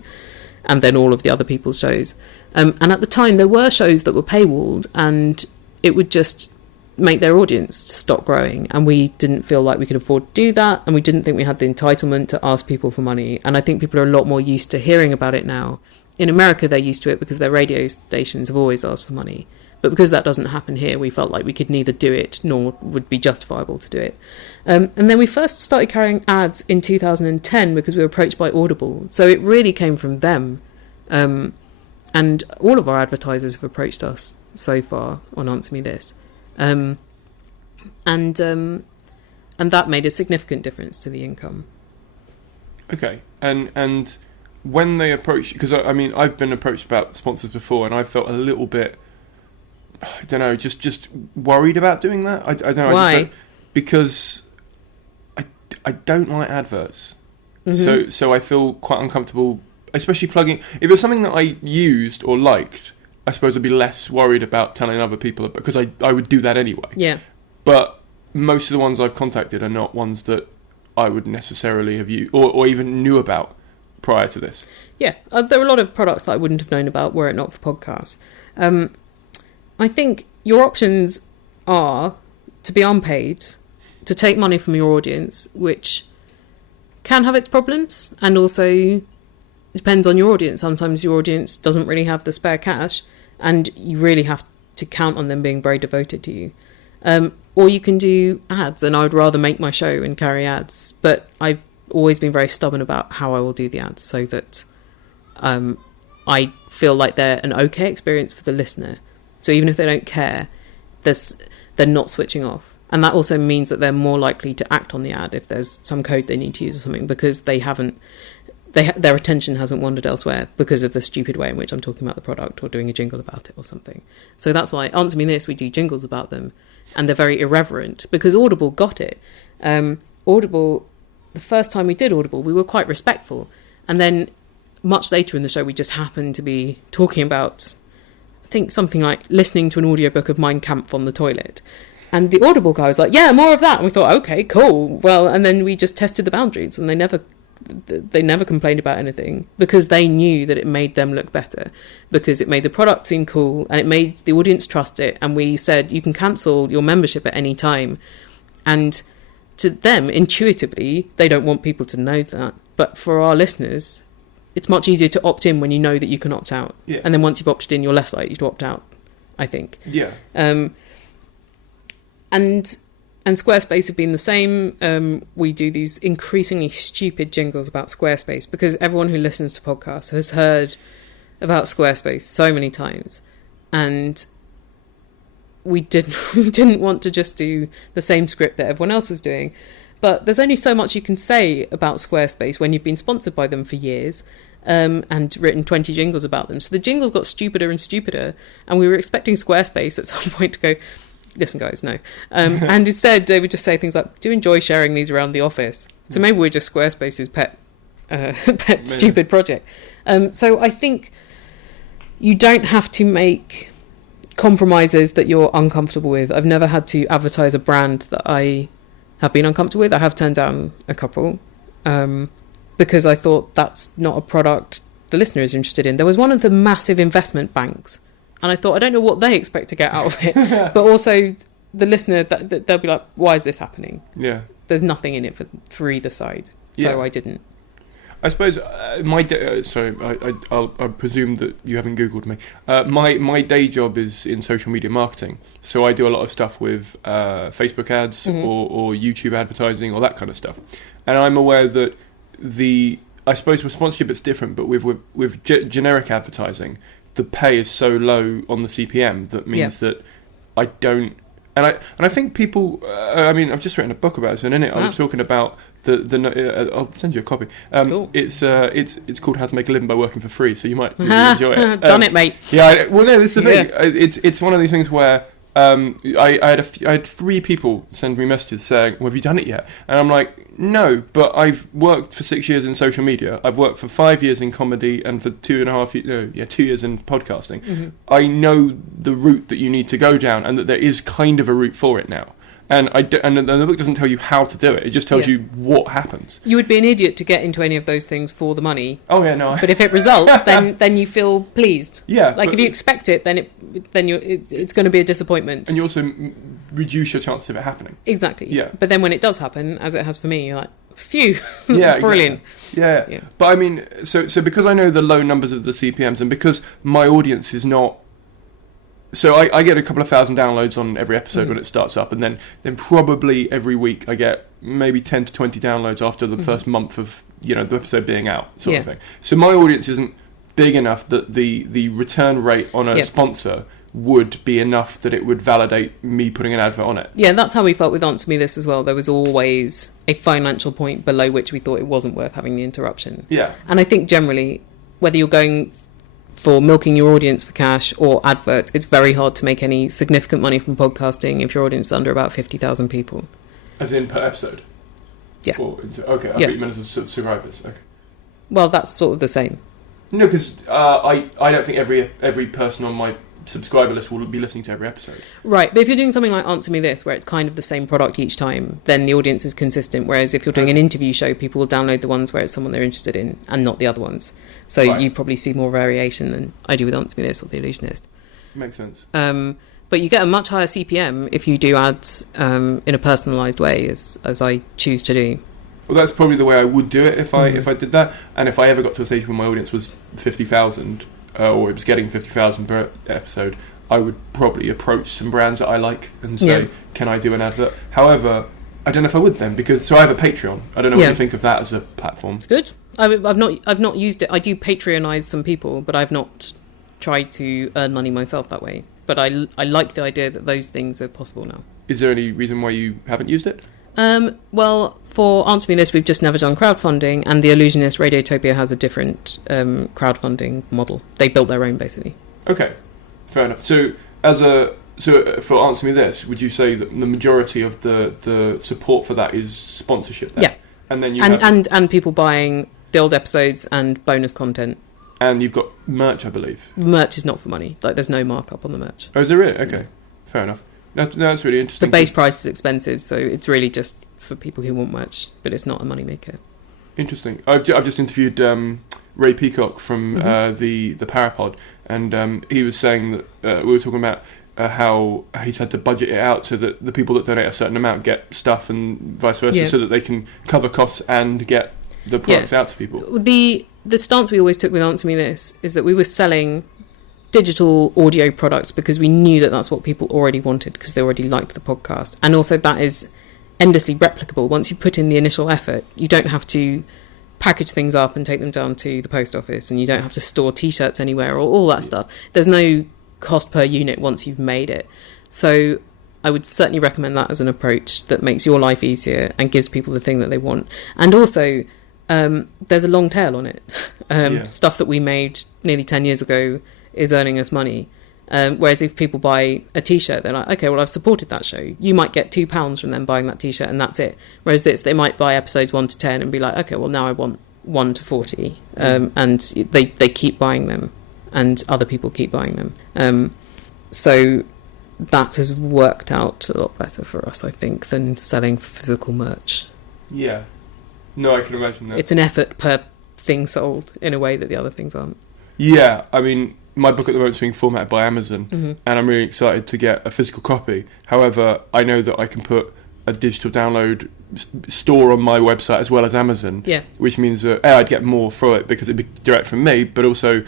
and then all of the other people's shows. And at the time, there were shows that were paywalled, and it would just make their audience stop growing, and we didn't feel like we could afford to do that, and we didn't think we had the entitlement to ask people for money. And I think people are a lot more used to hearing about it now. In America, they're used to it because their radio stations have always asked for money. But because that doesn't happen here, we felt like we could neither do it nor would be justifiable to do it. And then we first started carrying ads in 2010 because we were approached by Audible. So it really came from them. And all of our advertisers have approached us so far on Answer Me This. And that made a significant difference to the income. Okay, and when they approach, because I mean I've been approached about sponsors before, and I felt a little bit, I don't know, just worried about doing that. I don't know. Why? Because I don't like adverts, so I feel quite uncomfortable, especially plugging. If it's something that I used or liked, I suppose I'd be less worried about telling other people, because I would do that anyway. Yeah. But most of the ones I've contacted are not ones that I would necessarily have used or even knew about prior to this. Yeah, there are a lot of products that I wouldn't have known about were it not for podcasts. I think your options are to be unpaid, to take money from your audience, which can have its problems, and also depends on your audience. Sometimes your audience doesn't really have the spare cash, and you really have to count on them being very devoted to you. Or you can do ads, and I would rather make my show and carry ads. But I've always been very stubborn about how I will do the ads, so that I feel like they're an okay experience for the listener. So even if they don't care, they're not switching off. And that also means that they're more likely to act on the ad if there's some code they need to use or something, because their attention hasn't wandered elsewhere because of the stupid way in which I'm talking about the product or doing a jingle about it or something. So that's why Answer Me This, we do jingles about them, and they're very irreverent because Audible got it. Audible, the first time we did Audible, we were quite respectful. And then much later in the show, we just happened to be talking about, I think, something like listening to an audiobook of Mein Kampf on the toilet. And the Audible guy was like, yeah, more of that. And we thought, okay, cool. Well, and then we just tested the boundaries, and they never complained about anything because they knew that it made them look better, because it made the product seem cool and it made the audience trust it. And we said, you can cancel your membership at any time. And to them, intuitively, they don't want people to know that. But for our listeners, it's much easier to opt in when you know that you can opt out. Yeah. And then once you've opted in, you're less likely to opt out, I think. Yeah. And Squarespace have been the same. We do these increasingly stupid jingles about Squarespace because everyone who listens to podcasts has heard about Squarespace so many times. And we didn't want to just do the same script that everyone else was doing. But there's only so much you can say about Squarespace when you've been sponsored by them for years and written 20 jingles about them. So the jingles got stupider and stupider. And we were expecting Squarespace at some point to go, listen, guys, no. And instead, they would just say things like, do you enjoy sharing these around the office? So maybe we're just Squarespace's pet stupid project. So I think you don't have to make compromises that you're uncomfortable with. I've never had to advertise a brand that I have been uncomfortable with. I have turned down a couple because I thought that's not a product the listener is interested in. There was one of the massive investment banks, and I thought, I don't know what they expect to get out of it. But also the listener, they'll be like, why is this happening? Yeah. There's nothing in it for either side. So Yeah. I didn't. I suppose I presume that you haven't Googled me. My day job is in social media marketing, so I do a lot of stuff with Facebook ads or YouTube advertising or that kind of stuff. And I'm aware that I suppose with sponsorship it's different, but with generic advertising, the pay is so low on the CPM that means that I don't. And I think people. I mean, I've just written a book about this, and in it I was talking about I'll send you a copy. Cool. It's called How to Make a Living by Working for Free, so you might really enjoy it. Done it, mate. Yeah. Well, no, this is the thing. Yeah. It's one of these things where I had 3 people send me messages saying, well, have you done it yet? And I'm like, no, but I've worked for 6 years in social media. I've worked for 5 years in comedy and for 2 years in podcasting. I know the route that you need to go down and that there is kind of a route for it now. And and the book doesn't tell you how to do it. It just tells Yeah. you what happens. You would be an idiot to get into any of those things for the money. Oh yeah, no. But if it results, then you feel pleased. Yeah. Like if you expect it, then it's going to be a disappointment. And you also reduce your chances of it happening. Exactly. Yeah. But then when it does happen, as it has for me, you're like, phew, Yeah, brilliant. Exactly. Yeah. But I mean, so because I know the low numbers of the CPMs, and because my audience is not. So I get a couple of thousand downloads on every episode when it starts up, and then probably every week I get maybe 10 to 20 downloads after the first month of the episode being out, sort of thing. So my audience isn't big enough that the return rate on a sponsor would be enough that it would validate me putting an advert on it. Yeah, that's how we felt with Answer Me This as well. There was always a financial point below which we thought it wasn't worth having the interruption. Yeah. And I think generally, whether you're going for milking your audience for cash or adverts, it's very hard to make any significant money from podcasting if your audience is under about 50,000 people. As in per episode? Yeah. Okay, I thought you meant as subscribers. Okay. Well, that's sort of the same. No, because I don't think every person on my subscriber list will be listening to every episode. Right, but if you're doing something like Answer Me This, where it's kind of the same product each time, then the audience is consistent, whereas if you're doing an interview show, people will download the ones where it's someone they're interested in and not the other ones. So you probably see more variation than I do with Answer Me This or The Allusionist. Makes sense. But you get a much higher CPM if you do ads in a personalised way, as I choose to do. Well, that's probably the way I would do it if I did that, and if I ever got to a stage where my audience was 50,000, or it was getting 50,000 per episode, I would probably approach some brands that I like and say, can I do an advert? However, I don't know if I would then, because I have a Patreon. I don't know what you think of that as a platform. It's good. I've not used it. I do Patreonize some people, but I've not tried to earn money myself that way. But I like the idea that those things are possible now. Is there any reason why you haven't used it? Well, for Answer Me This, we've just never done crowdfunding, and the Allusionist Radiotopia has a different crowdfunding model. They built their own, basically. Okay, fair enough. So for Answer Me This, would you say that the majority of the support for that is sponsorship then? Yeah. And then and people buying the old episodes and bonus content. And you've got merch, I believe. Merch is not for money. Like, there's no markup on the merch. Oh, is there really? Okay, fair enough. That's really interesting. The base price is expensive, so it's really just for people who want merch, but it's not a moneymaker. Interesting. I've just interviewed Ray Peacock from the Parapod, and he was saying that we were talking about how he's had to budget it out so that the people that donate a certain amount get stuff and vice versa, so that they can cover costs and get the products out to people. The stance we always took with Answer Me This is that we were selling digital audio products because we knew that that's what people already wanted, because they already liked the podcast, and also that is endlessly replicable. Once you put in the initial effort, you don't have to package things up and take them down to the post office, and you don't have to store t-shirts anywhere or all that stuff. There's no cost per unit once you've made it. So I would certainly recommend that as an approach that makes your life easier and gives people the thing that they want. And also there's a long tail on it. Stuff that we made nearly 10 years ago is earning us money. Whereas if people buy a t-shirt, they're like, okay, well, I've supported that show. You might get £2 from them buying that t-shirt, and that's it. Whereas they might buy episodes 1 to 10 and be like, okay, well, now I want 1 to 40. And they keep buying them, and other people keep buying them. So that has worked out a lot better for us, I think, than selling physical merch. Yeah. No, I can imagine that. It's an effort per thing sold in a way that the other things aren't. Yeah, I mean, my book at the moment is being formatted by Amazon, and I'm really excited to get a physical copy. However, I know that I can put a digital download store on my website as well as Amazon, which means that I'd get more for it because it'd be direct from me, but also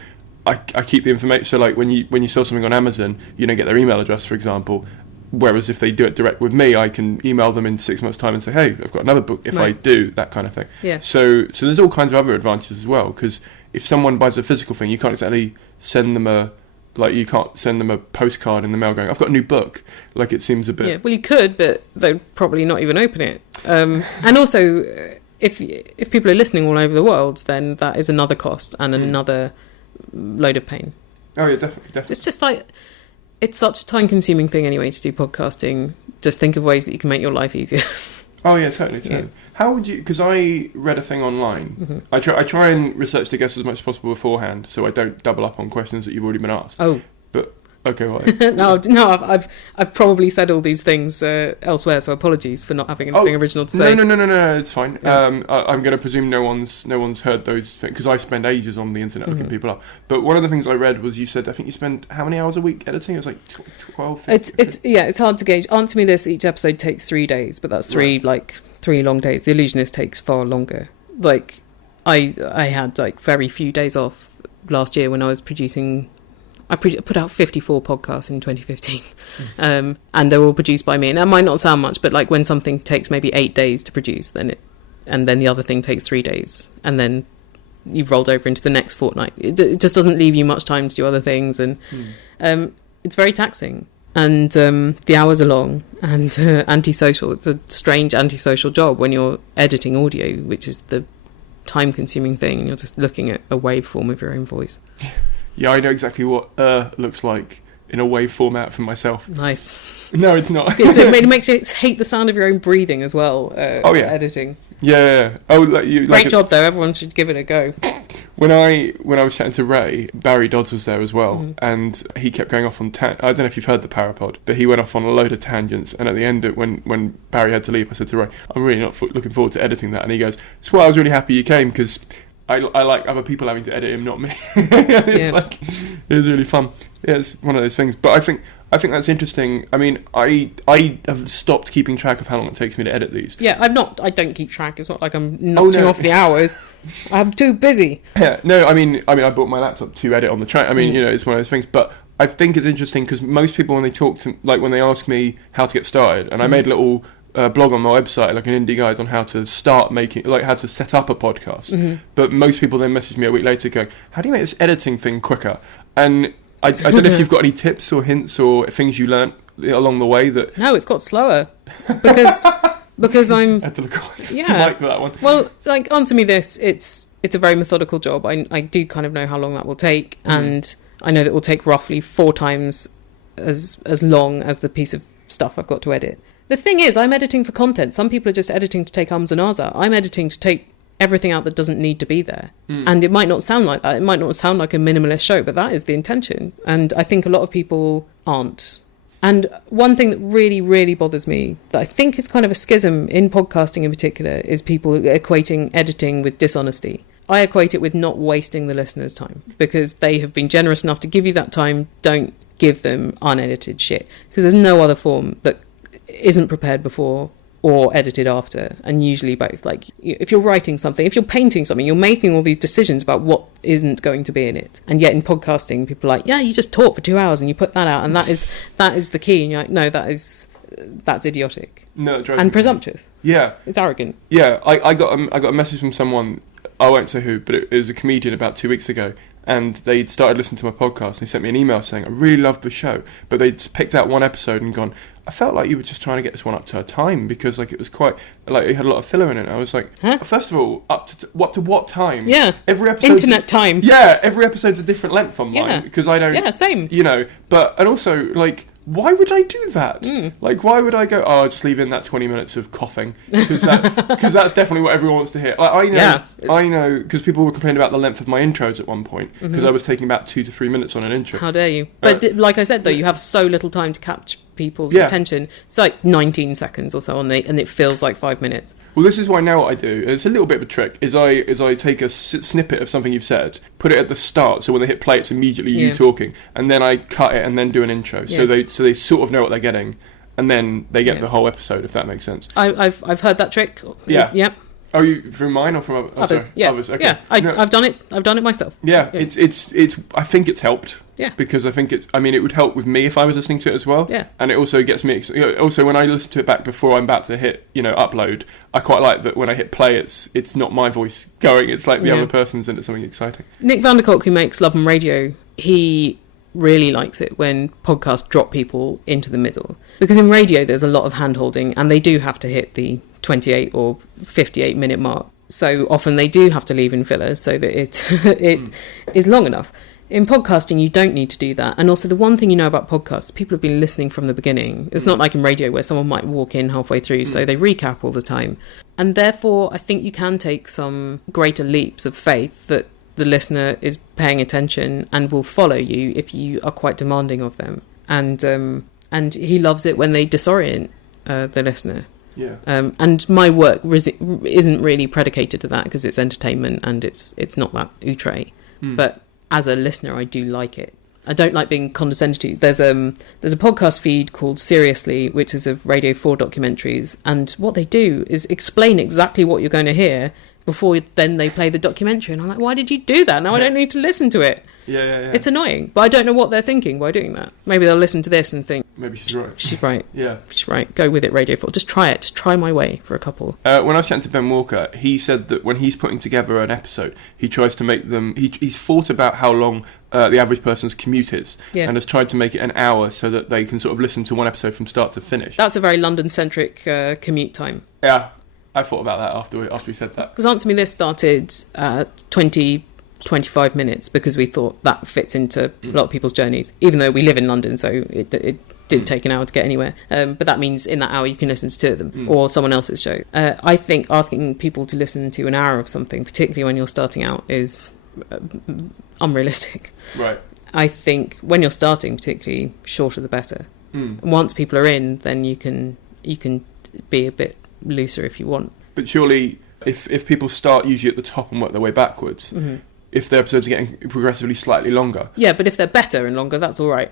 I keep the information. So like when you sell something on Amazon, you don't get their email address, for example. Whereas if they do it direct with me, I can email them in 6 months' time and say, hey, I've got another book if I do, that kind of thing. Yeah. So there's all kinds of other advantages as well, because if someone buys a physical thing, you can't exactly send them a postcard in the mail going, I've got a new book. Like, it seems a bit... Yeah, well, you could, but they'd probably not even open it. And also, if people are listening all over the world, then that is another cost and another load of pain. Oh, yeah, definitely. It's just like... It's such a time-consuming thing anyway to do podcasting. Just think of ways that you can make your life easier. Oh, yeah, totally. Yeah. How would you... Because I read a thing online. I try and research the guests as much as possible beforehand, so I don't double up on questions that you've already been asked. Oh. But Okay, right. No, I've probably said all these things elsewhere, so apologies for not having anything original to say. No, it's fine. Yeah. I'm going to presume no one's heard those things, because I spend ages on the internet looking people up. But one of the things I read was you said, I think you spend how many hours a week editing? It was like 12, 15? It's hard to gauge. Answer Me This, each episode takes 3 days, but that's three long days. The Illusionist takes far longer. Like, I had like very few days off last year when I was producing. I put out 54 podcasts in 2015, and they're all produced by me. And that might not sound much, but like when something takes maybe 8 days to produce, and then the other thing takes 3 days, and then you've rolled over into the next fortnight. It just doesn't leave you much time to do other things, and it's very taxing. And the hours are long and antisocial. It's a strange antisocial job when you're editing audio, which is the time-consuming thing, and you're just looking at a waveform of your own voice. Yeah, I know exactly what looks like in a wave format for myself. Nice. No, it's not. It makes you hate the sound of your own breathing as well. Editing. Yeah. Oh, great job though. Everyone should give it a go. When I was chatting to Ray, Barry Dodds was there as well, and he kept going off on I don't know if you've heard the Parapod, but he went off on a load of tangents. And at the end, when Barry had to leave, I said to Ray, "I'm really not looking forward to editing that." And he goes, "That's why I was really happy you came, because I like other people having to edit him, not me." It was really fun. Yeah, it's one of those things. But I think that's interesting. I mean, I have stopped keeping track of how long it takes me to edit these. Yeah, I don't keep track. It's not like I'm notching off the hours. I'm too busy. Yeah, no, I mean, I bought my laptop to edit on the track. I mean, it's one of those things. But I think it's interesting because most people, when they talk to, like, when they ask me how to get started, and I made a little blog on my website, like an indie guide on how to start making, like how to set up a podcast. But most people then message me a week later going, "How do you make this editing thing quicker?" And I don't know if you've got any tips or hints or things you learnt along the way that... No, it's got slower because I'm... I had to look like that one. Well, like, Answer Me This, it's a very methodical job. I do kind of know how long that will take, and I know that it will take roughly 4 times as long as the piece of stuff I've got to edit. The thing is, I'm editing for content. Some people are just editing to take ums and ahs out. I'm editing to take everything out that doesn't need to be there. And it might not sound like that. It might not sound like a minimalist show, but that is the intention. And I think a lot of people aren't. And one thing that really, really bothers me, that I think is kind of a schism in podcasting in particular, is people equating editing with dishonesty. I equate it with not wasting the listener's time, because they have been generous enough to give you that time. Don't give them unedited shit, because there's no other form that isn't prepared before or edited after, and usually both. Like, if you're writing something, if you're painting something, you're making all these decisions about what isn't going to be in it. And yet in podcasting, people are like, yeah, you just talk for 2 hours and you put that out, and that is the key. And you're like, no, that's idiotic. No, it drives and me presumptuous. Yeah, it's arrogant. Yeah, I got a message from someone, I won't say who, but it was a comedian about 2 weeks ago, and they'd started listening to my podcast, and he sent me an email saying, I really loved the show, but they'd picked out one episode and gone, I felt like you were just trying to get this one up to a time, because like it was quite, like it had a lot of filler in it. I was like, first of all, up to what time? Yeah. Every episode. Internet time. Yeah, every episode's a different length on mine, because I don't. Yeah, same. You know, and also, like, why would I do that? Like, why would I go, I'll just leave in that 20 minutes of coughing? Because that's definitely what everyone wants to hear. Like, I know, because people were complaining about the length of my intros at one point, because I was taking about 2 to 3 minutes on an intro. How dare you? But like I said, though, you have so little time to capture people's attention. It's like 19 seconds or so and it feels like 5 minutes. Well, this is why now what I do, and it's a little bit of a trick, is I take a snippet of something you've said, put it at the start, so when they hit play it's immediately you talking, and then I cut it and then do an intro, so they sort of know what they're getting, and then they get the whole episode, if that makes sense. I've heard that trick. Yep. Oh, you from mine or from others? Sorry, others. Okay. Yeah, I've done it. I've done it myself. Yeah, it's. I think it's helped. Yeah. Because I think it would help with me if I was listening to it as well. Yeah. And it also gets me. Also, when I listen to it back before I'm about to hit, upload, I quite like that when I hit play, it's not my voice going. It's like the other person's, and it's something exciting. Nick Vanderkolk, who makes Love and Radio, he really likes it when podcasts drop people into the middle, because in radio there's a lot of hand holding, and they do have to hit the 28 or 58 minute mark. So often they do have to leave in fillers so that it is long enough. In podcasting, you don't need to do that. And also, the one thing you know about podcasts, people have been listening from the beginning. It's not like in radio where someone might walk in halfway through, so they recap all the time. And therefore, I think you can take some greater leaps of faith that the listener is paying attention and will follow you if you are quite demanding of them. And he loves it when they disorient the listener. Yeah. And my work isn't really predicated to that because it's entertainment and it's not that outre. But as a listener, I do like it. I don't like being condescended to. There's a podcast feed called Seriously, which is of Radio 4 documentaries, and what they do is explain exactly what you're going to hear before then they play the documentary. And I'm like, why did you do that? Now I don't need to listen to it. Yeah. It's annoying, but I don't know what they're thinking by doing that. Maybe they'll listen to this and think, maybe she's right. She's right. Yeah. She's right. Go with it, Radio 4. Just try it. Just try my way for a couple. When I was chatting to Ben Walker, he said that when he's putting together an episode, he tries to make them... He's thought about how long the average person's commute is, and has tried to make it an hour so that they can sort of listen to one episode from start to finish. That's a very London-centric commute time. Yeah. I thought about that after we said that. Because Answer Me This started 25 minutes because we thought that fits into a lot of people's journeys, even though we live in London, so it did take an hour to get anywhere. But that means in that hour you can listen to two of them or someone else's show. I think asking people to listen to an hour of something, particularly when you're starting out, is unrealistic. Right. I think when you're starting, particularly, shorter the better. Once people are in, then you can be a bit looser if you want. But surely if people start usually at the top and work their way backwards, if their episodes are getting progressively slightly longer. Yeah, but if they're better and longer, that's all right.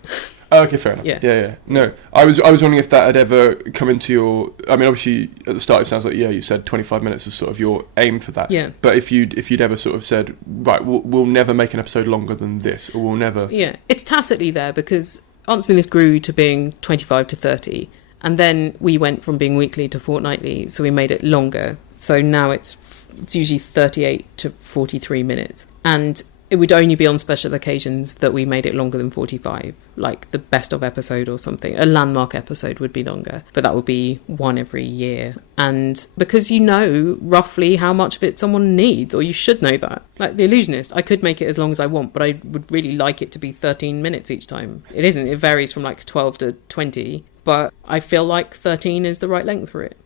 Oh, okay, fair enough. Yeah. No, I was wondering if that had ever come into your... I mean, obviously, at the start it sounds like, you said 25 minutes was sort of your aim for that. Yeah. But if you'd ever sort of said, right, we'll never make an episode longer than this, or we'll never... Yeah, it's tacitly there because Answer Me This grew to being 25 to 30. And then we went from being weekly to fortnightly, so we made it longer. So now it's usually 38 to 43 minutes. And it would only be on special occasions that we made it longer than 45, like the best of episode or something. A landmark episode would be longer, but that would be one every year. And because you know roughly how much of it someone needs, or you should know that. Like The Allusionist, I could make it as long as I want, but I would really like it to be 13 minutes each time. It isn't. It varies from like 12 to 20. But I feel like 13 is the right length for it.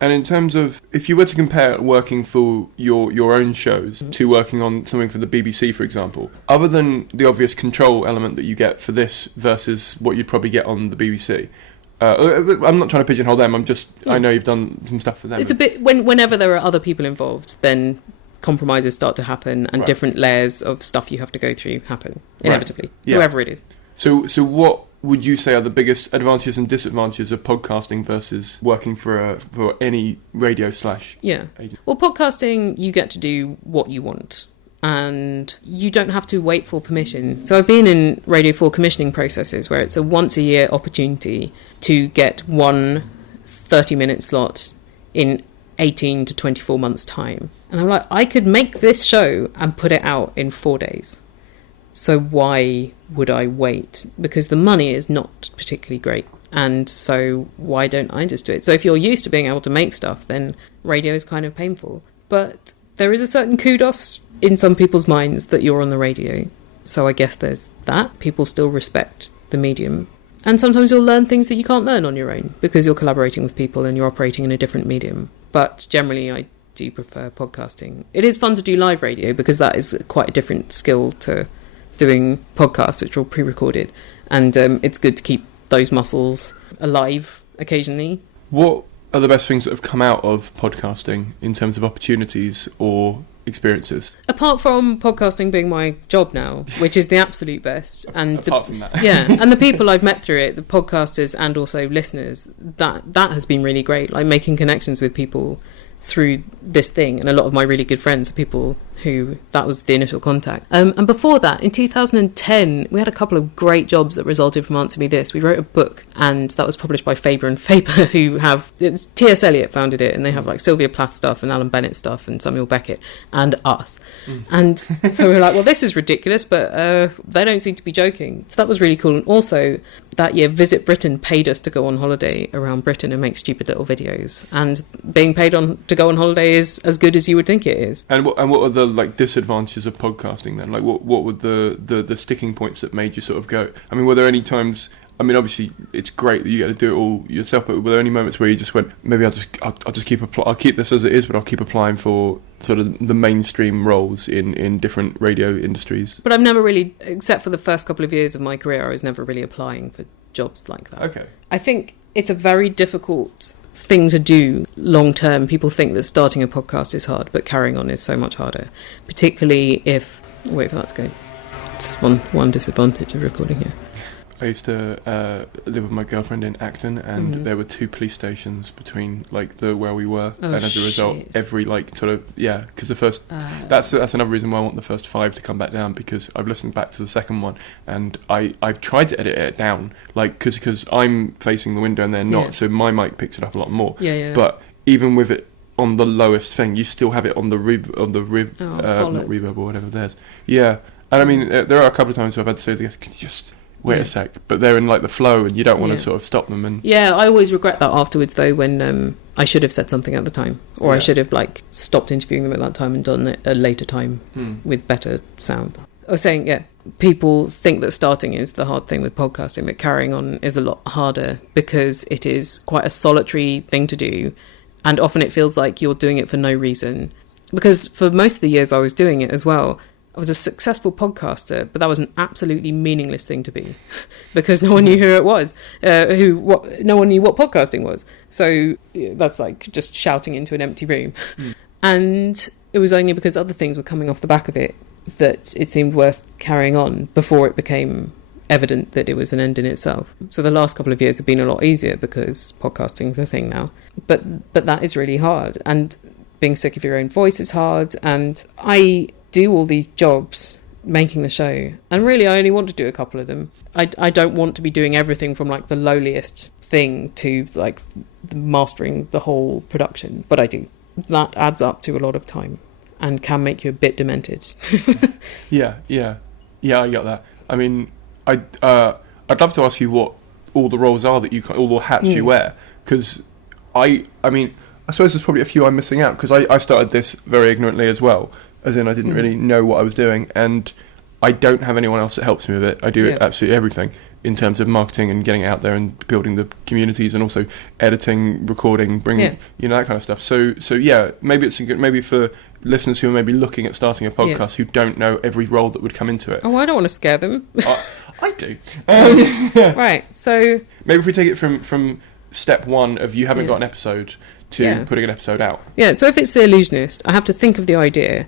And in terms of, if you were to compare working for your own shows to working on something for the BBC, for example, other than the obvious control element that you get for this versus what you'd probably get on the BBC, I'm not trying to pigeonhole them, I know you've done some stuff for them. It's a bit, whenever there are other people involved, then compromises start to happen and different layers of stuff you have to go through happen, inevitably, whoever it is. So what would you say are the biggest advantages and disadvantages of podcasting versus working for any radio / agent? Well, podcasting, you get to do what you want and you don't have to wait for permission. So I've been in Radio 4 commissioning processes where it's a once a year opportunity to get one 30-minute slot in 18 to 24 months time. And I'm like, I could make this show and put it out in 4 days. So why would I wait? Because the money is not particularly great. And so why don't I just do it? So if you're used to being able to make stuff, then radio is kind of painful. But there is a certain kudos in some people's minds that you're on the radio. So I guess there's that. People still respect the medium. And sometimes you'll learn things that you can't learn on your own because you're collaborating with people and you're operating in a different medium. But generally, I do prefer podcasting. It is fun to do live radio because that is quite a different skill to doing podcasts, which are all pre-recorded, and it's good to keep those muscles alive occasionally. What are the best things that have come out of podcasting in terms of opportunities or experiences? Apart from podcasting being my job now, which is the absolute best, and from that, and the people I've met through it, the podcasters and also listeners, that has been really great. Like making connections with people through this thing, and a lot of my really good friends are people who that was the initial contact. And before that, in 2010, we had a couple of great jobs that resulted from Answer Me This. We wrote a book, and that was published by Faber and Faber, who have... T.S. Eliot founded it, and they have like Sylvia Plath stuff and Alan Bennett stuff and Samuel Beckett and us. And so we were like, well, this is ridiculous, but they don't seem to be joking. So that was really cool. And also, that year, Visit Britain paid us to go on holiday around Britain and make stupid little videos. And being paid to go on holiday is as good as you would think it is. And what are the like disadvantages of podcasting then? Like what were the sticking points that made you sort of go? I mean, were there any times I mean, obviously, it's great that you get to do it all yourself. But were there any moments where you just went, maybe I'll keep this as it is, but I'll keep applying for sort of the mainstream roles in different radio industries? But I've never really, except for the first couple of years of my career, I was never really applying for jobs like that. Okay. I think it's a very difficult thing to do long term. People think that starting a podcast is hard, but carrying on is so much harder. Particularly if, wait for that to go. Just one disadvantage of recording here. I used to live with my girlfriend in Acton, and there were 2 police stations between where we were, and as a result, every because the first that's another reason why I want the first 5 to come back down, because I've listened back to the second one, and I've tried to edit it down, because I'm facing the window and they're not, so my mic picks it up a lot more. But even with it on the lowest thing, you still have it on the not reverb or whatever theirs. Yeah, and I mean there are a couple of times where I've had to say, can you just wait a sec, but they're in the flow and you don't want to sort of stop them. And I always regret that afterwards though, when I should have said something at the time, or I should have stopped interviewing them at that time and done it a later time with better sound. I was saying, people think that starting is the hard thing with podcasting, but carrying on is a lot harder because it is quite a solitary thing to do, and often it feels like you're doing it for no reason. Because for most of the years I was doing it as well, I was a successful podcaster, but that was an absolutely meaningless thing to be because no one knew who it was, no one knew what podcasting was. So that's just shouting into an empty room. And it was only because other things were coming off the back of it that it seemed worth carrying on before it became evident that it was an end in itself. So the last couple of years have been a lot easier because podcasting's a thing now. But that is really hard. And being sick of your own voice is hard. And I do all these jobs making the show, and really I only want to do a couple of them. I don't want to be doing everything from the lowliest thing to mastering the whole production, but I do. That adds up to a lot of time and can make you a bit demented. yeah I got that. I mean, I'd love to ask you what all the roles are that all the hats you wear, because I mean I suppose there's probably a few I'm missing out, because I started this very ignorantly as well. As in, I didn't really know what I was doing, and I don't have anyone else that helps me with it. I do absolutely everything in terms of marketing and getting it out there and building the communities, and also editing, recording, bringing, that kind of stuff. So maybe it's good, maybe for listeners who are maybe looking at starting a podcast who don't know every role that would come into it. Oh, I don't want to scare them. I do. Right, so maybe if we take it from step 1 of you haven't got an episode to putting an episode out. Yeah, so if it's The Allusionist, I have to think of the idea.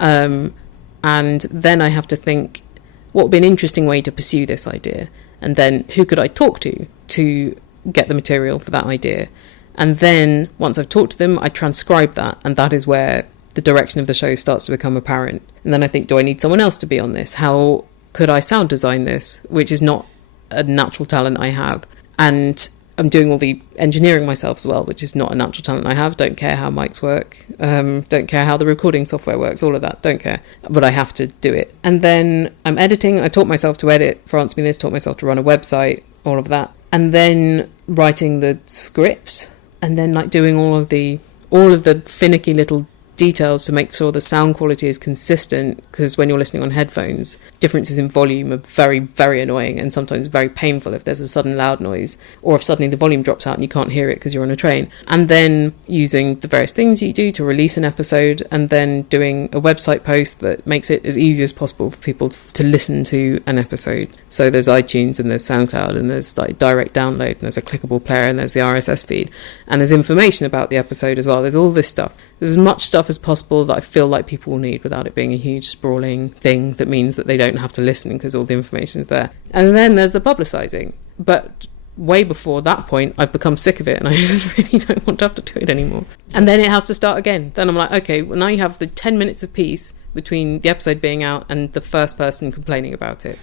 And then I have to think what would be an interesting way to pursue this idea, and then who could I talk to get the material for that idea, and then once I've talked to them I transcribe that, and that is where the direction of the show starts to become apparent. And then I think, do I need someone else to be on this? How could I sound design this, which is not a natural talent I have? And I'm doing all the engineering myself as well, which is not a natural talent I have. Don't care how mics work. Don't care how the recording software works. All of that. Don't care. But I have to do it. And then I'm editing. I taught myself to edit for Answer Me This, taught myself to run a website, all of that. And then writing the script, and then doing all of the finicky little details to make sure the sound quality is consistent, because when you're listening on headphones, differences in volume are very, very annoying and sometimes very painful if there's a sudden loud noise, or if suddenly the volume drops out and you can't hear it because you're on a train. And then using the various things you do to release an episode, and then doing a website post that makes it as easy as possible for people to listen to an episode. So there's iTunes and there's SoundCloud and there's direct download and there's a clickable player and there's the RSS feed, and there's information about the episode as well. There's all this stuff. There's as much stuff as possible that I feel like people will need without it being a huge sprawling thing that means that they don't have to listen because all the information's there. And then there's the publicising. But way before that point, I've become sick of it and I just really don't want to have to do it anymore. And then it has to start again. Then I'm like, okay, well, now you have the 10 minutes of peace between the episode being out and the first person complaining about it.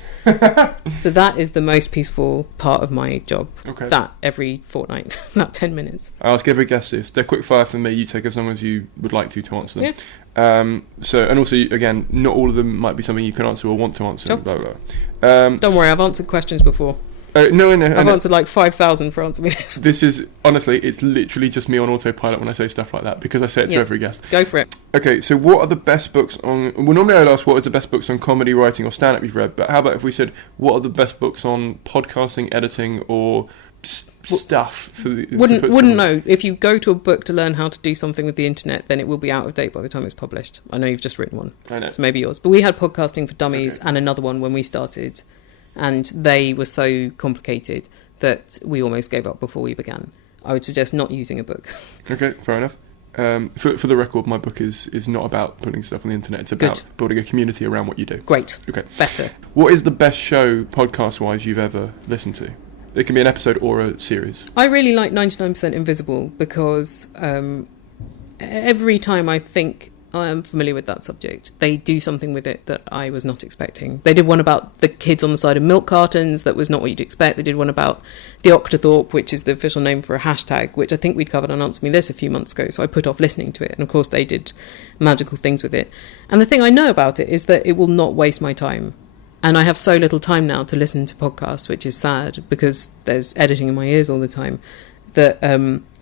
So that is the most peaceful part of my job. Okay. That every fortnight, that 10 minutes. I'll ask every guest this. They're quick fire for me. You take as long as you would like to answer them. Yeah. And also, again, not all of them might be something you can answer or want to answer. Sure. Blah, blah. Don't worry, I've answered questions before. No. I've answered like 5,000 for Answer Me This. This is, honestly, it's literally just me on autopilot when I say stuff like that, because I say it to every guest. Go for it. Okay, so what are the best books on... Well, normally I'd ask what are the best books on comedy writing or stand-up you've read, but how about if we said, what are the best books on podcasting, editing, or stuff? Wouldn't know. If you go to a book to learn how to do something with the internet, then it will be out of date by the time it's published. I know you've just written one. I know. So maybe yours. But we had Podcasting for Dummies and another one when we started, and they were so complicated that we almost gave up before we began. I would suggest not using a book. Okay, fair enough. For the record, my book is not about putting stuff on the internet. It's about building a community around what you do. Great. Okay. Better. What is the best show, podcast-wise, you've ever listened to? It can be an episode or a series. I really like 99% Invisible because every time I think I am familiar with that subject, they do something with it that I was not expecting. They did one about the kids on the side of milk cartons that was not what you'd expect. They did one about the Octothorpe, which is the official name for a hashtag, which I think we'd covered on Answer Me This a few months ago, so I put off listening to it. And of course they did magical things with it. And the thing I know about it is that it will not waste my time. And I have so little time now to listen to podcasts, which is sad because there's editing in my ears all the time, that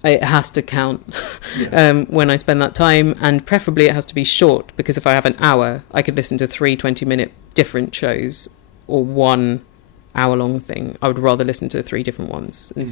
it has to count when I spend that time. And preferably it has to be short, because if I have an hour, I could listen to 3 20-minute different shows or 1 hour-long thing. I would rather listen to 3 different ones and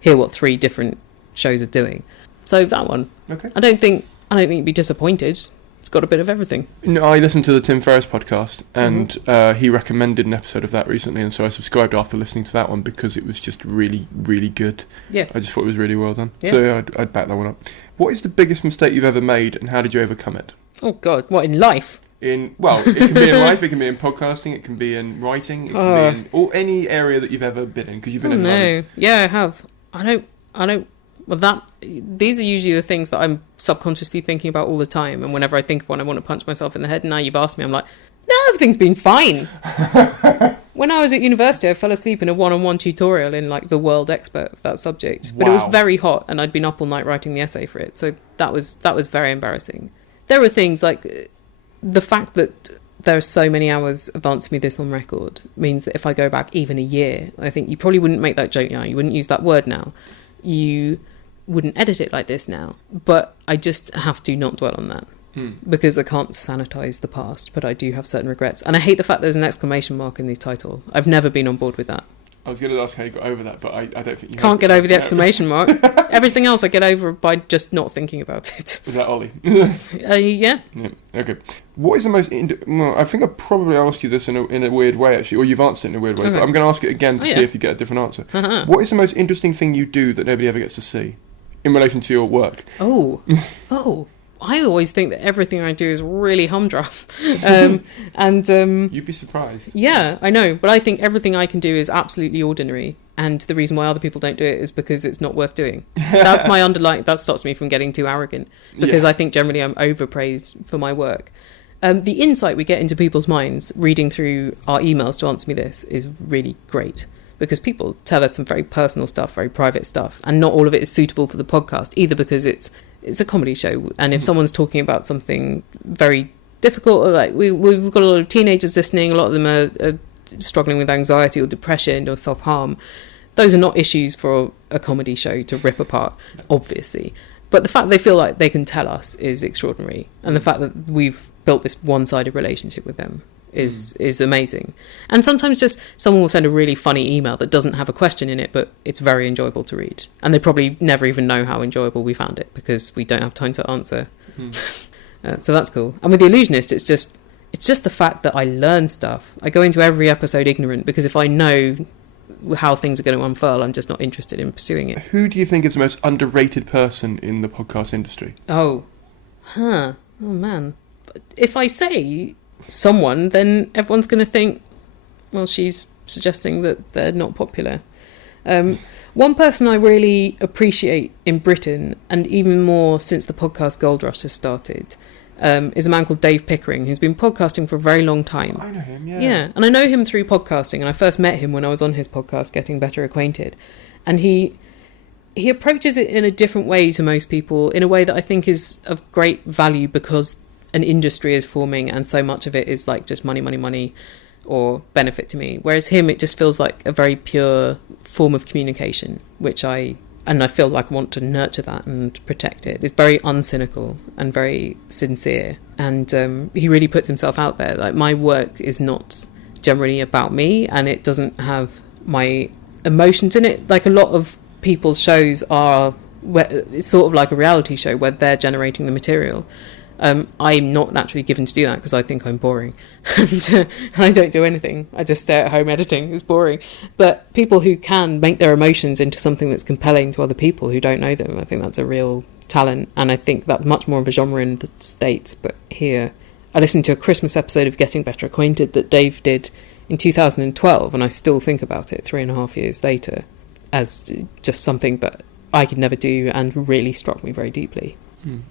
hear what 3 different shows are doing. So that one. Okay. I don't think you'd be disappointed. It's got a bit of everything. No, I listened to the Tim Ferriss podcast, and he recommended an episode of that recently, and so I subscribed after listening to that one because it was just really, really good. Yeah. I just thought it was really well done. Yeah. So I'd back that one up. What is the biggest mistake you've ever made, and how did you overcome it? Oh, God. What, in life? It can be in life, it can be in podcasting, it can be in writing, it can be in any area that you've ever been in, because you've been in loads. Yeah, I have. I don't... Well, these are usually the things that I'm subconsciously thinking about all the time, and whenever I think of one, I want to punch myself in the head. And now you've asked me, I'm like, no, everything's been fine. When I was at university, I fell asleep in a one-on-one tutorial in like the world expert of that subject, but it was very hot, and I'd been up all night writing the essay for it, so that was very embarrassing. There were things like the fact that there are so many hours of Answer Me This on record means that if I go back even a year, I think you probably wouldn't make that joke now. You wouldn't use that word now. You wouldn't edit it like this now, but I just have to not dwell on that because I can't sanitize the past, but I do have certain regrets, and I hate the fact there's an exclamation mark in the title. I've never been on board with that. I was going to ask how you got over that, but I don't think you can't get over the exclamation mark. Everything else I get over by just not thinking about it. Is that Ollie? Yeah. Okay. What is the most... I think I probably asked you this in a weird way, actually, or you've answered it in a weird way, but I'm going to ask it again to see if you get a different answer. What is the most interesting thing you do that nobody ever gets to see in relation to your work? I always think that everything I do is really humdrum. You'd be surprised. Yeah, I know. But I think everything I can do is absolutely ordinary. And the reason why other people don't do it is because it's not worth doing. That's my underlying... That stops me from getting too arrogant. Because I think generally I'm overpraised for my work. The insight we get into people's minds reading through our emails to Answer Me This is really great. Because people tell us some very personal stuff, very private stuff. And not all of it is suitable for the podcast, either because it's a comedy show, and if someone's talking about something very difficult, or like we've got a lot of teenagers listening, a lot of them are struggling with anxiety or depression or self-harm, those are not issues for a comedy show to rip apart, obviously. But the fact they feel like they can tell us is extraordinary, and the fact that we've built this one-sided relationship with them is amazing. And sometimes just someone will send a really funny email that doesn't have a question in it, but it's very enjoyable to read, and they probably never even know how enjoyable we found it because we don't have time to answer. So that's cool. And with the Allusionist, it's just the fact that I learn stuff. I go into every episode ignorant, because if I know how things are going to unfurl, I'm just not interested in pursuing it. Who do you think is the most underrated person in the podcast industry? Oh man, if I say someone, then everyone's going to think, well, she's suggesting that they're not popular. One person I really appreciate in Britain, and even more since the podcast Gold Rush has started, is a man called Dave Pickering, who's been podcasting for a very long time. I know him, yeah. Yeah, and I know him through podcasting, and I first met him when I was on his podcast, Getting Better Acquainted. And he approaches it in a different way to most people, in a way that I think is of great value, because an industry is forming and so much of it is like just money, money, money. or benefit to me. Whereas him, it just feels like a very pure form of communication, which I feel like I want to nurture that and protect it. It's very uncynical and very sincere, and he really puts himself out there. Like, my work is not generally about me, and it doesn't have my emotions in it. Like, a lot of people's shows are it's sort of like a reality show where they're generating the material. I'm not naturally given to do that because I think I'm boring and I don't do anything. I just stay at home editing. It's boring. But people who can make their emotions into something that's compelling to other people who don't know them, I think that's a real talent, and I think that's much more of a genre in the States. But here, I listened to a Christmas episode of Getting Better Acquainted that Dave did in 2012, and I still think about it 3.5 years later as just something that I could never do and really struck me very deeply.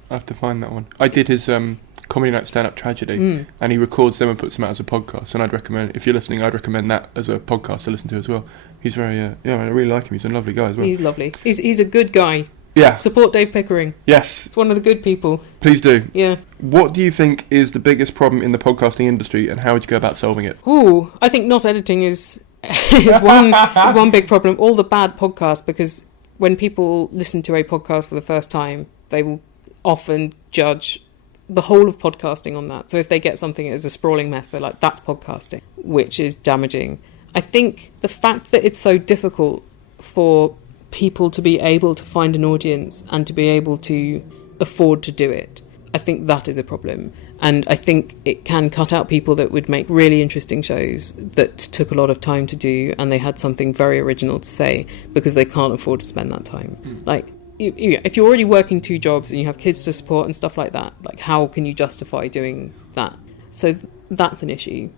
I have to find that one. I did his Comedy Night Stand-Up Tragedy, and he records them and puts them out as a podcast, and I'd recommend, if you're listening, I'd recommend that as a podcast to listen to as well. He's very, I really like him. He's a lovely guy as well. He's lovely. He's a good guy. Yeah. Support Dave Pickering. Yes. It's one of the good people. Please do. Yeah. What do you think is the biggest problem in the podcasting industry, and how would you go about solving it? Ooh, I think not editing is one big problem. All the bad podcasts, because when people listen to a podcast for the first time, they will often judge the whole of podcasting on that. So if they get something as a sprawling mess, they're like, that's podcasting, which is damaging. I think the fact that it's so difficult for people to be able to find an audience and to be able to afford to do it, I think that is a problem. And I think it can cut out people that would make really interesting shows that took a lot of time to do, and they had something very original to say because they can't afford to spend that time. Like, if you're already working 2 jobs and you have kids to support and stuff like that, like, how can you justify doing that? So that's an issue.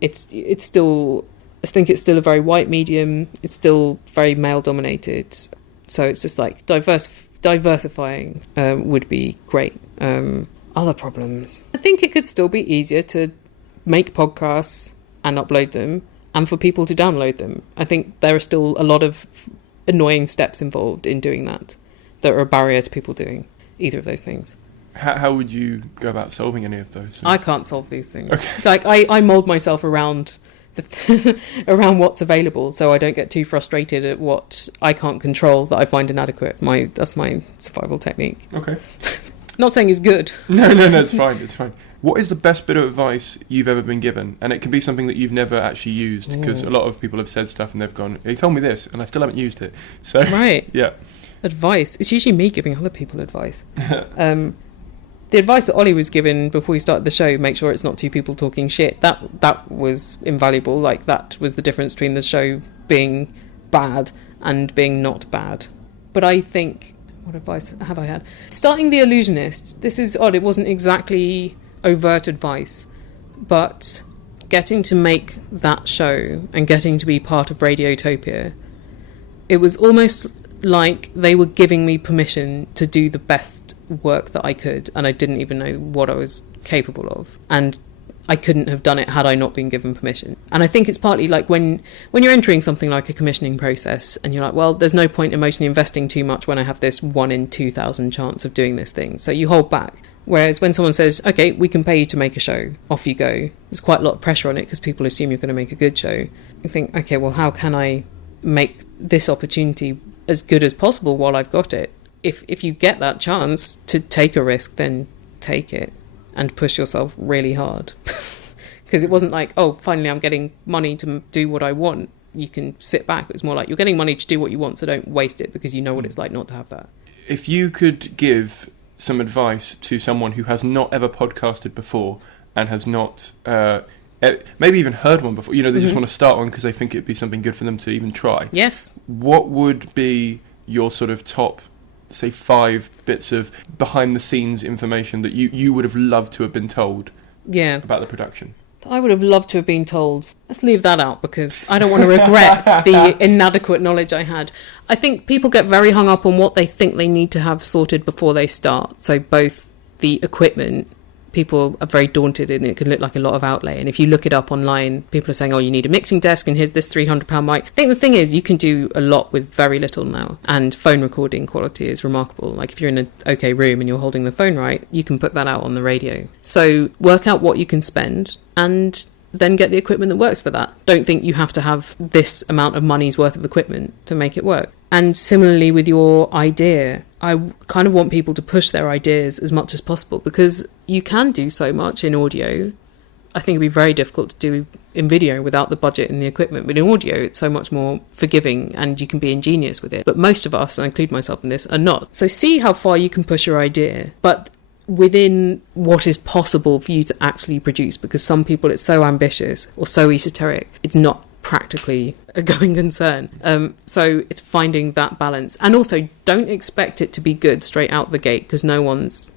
It's still, I think it's still a very white medium. It's still very male dominated. So it's just like diversifying would be great. Other problems. I think it could still be easier to make podcasts and upload them, and for people to download them. I think there are still a lot of annoying steps involved in doing that are a barrier to people doing either of those things. How would you go about solving any of those? I can't solve these things. Okay. Like, I mould myself around around what's available, so I don't get too frustrated at what I can't control that I find inadequate. That's my survival technique. Okay. Not saying it's good. No, it's fine. It's fine. What is the best bit of advice you've ever been given? And it can be something that you've never actually used, because a lot of people have said stuff and they've gone, he told me this, and I still haven't used it. So right. Yeah. Advice. It's usually me giving other people advice. The advice that Olly was given before we started the show, make sure it's not 2 people talking shit, that was invaluable. Like, that was the difference between the show being bad and being not bad. But I think, what advice have I had? Starting the Allusionist, this is odd, it wasn't exactly overt advice, but getting to make that show and getting to be part of Radiotopia, it was almost like they were giving me permission to do the best work that I could, and I didn't even know what I was capable of, and I couldn't have done it had I not been given permission. And I think it's partly like when you're entering something like a commissioning process and you're like, well, there's no point emotionally investing too much when I have this 1 in 2,000 chance of doing this thing, so you hold back. Whereas when someone says, okay, we can pay you to make a show, off you go, there's quite a lot of pressure on it because people assume you're going to make a good show. You think, okay, well, how can I make this opportunity as good as possible while I've got it? If you get that chance to take a risk, then take it and push yourself really hard. Because it wasn't like, oh, finally I'm getting money to do what I want. You can sit back. It's more like you're getting money to do what you want, so don't waste it, because you know what it's like not to have that. If you could give some advice to someone who has not ever podcasted before and has not maybe even heard one before, they just want to start one because they think it'd be something good for them to even try. Yes. What would be your sort of top, say, 5 bits of behind-the-scenes information that you would have loved to have been told about the production? I would have loved to have been told. Let's leave that out, because I don't want to regret the inadequate knowledge I had. I think people get very hung up on what they think they need to have sorted before they start. So both the equipment, people are very daunted, and it can look like a lot of outlay. And if you look it up online, people are saying, oh, you need a mixing desk and here's this £300 mic. I think the thing is, you can do a lot with very little now, and phone recording quality is remarkable. Like, if you're in an okay room and you're holding the phone right, you can put that out on the radio. So work out what you can spend and then get the equipment that works for that. Don't think you have to have this amount of money's worth of equipment to make it work. And similarly with your idea, I kind of want people to push their ideas as much as possible, because you can do so much in audio. I think it'd be very difficult to do in video without the budget and the equipment. But in audio, it's so much more forgiving and you can be ingenious with it. But most of us, and I include myself in this, are not. So see how far you can push your idea, but within what is possible for you to actually produce, because some people, it's so ambitious or so esoteric, it's not practically a going concern. So it's finding that balance. And also, don't expect it to be good straight out the gate, because no one's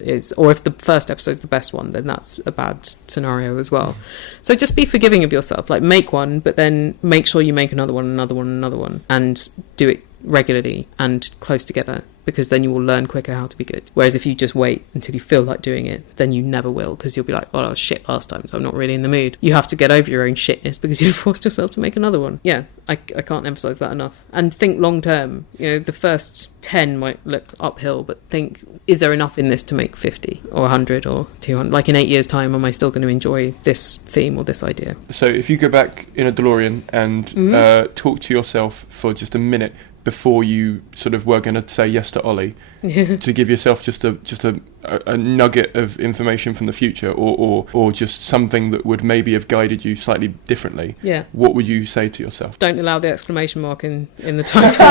is, or if the first episode's the best one, then that's a bad scenario as well. So just be forgiving of yourself. Like, make one, but then make sure you make another one, and do it regularly and close together, because then you will learn quicker how to be good. Whereas if you just wait until you feel like doing it, then you never will, because you'll be like, oh, I was shit last time, so I'm not really in the mood. You have to get over your own shitness because you forced yourself to make another one. Yeah, I can't emphasize that enough. And think long term. You know, the first 10 might look uphill, but think, is there enough in this to make 50 or 100 or 200? Like, in 8 years' time, am I still going to enjoy this theme or this idea? So if you go back in a DeLorean and talk to yourself for just a minute before you sort of were going to say yes to Olly, to give yourself just a nugget of information from the future, or just something that would maybe have guided you slightly differently, what would you say to yourself? Don't allow the exclamation mark in the title.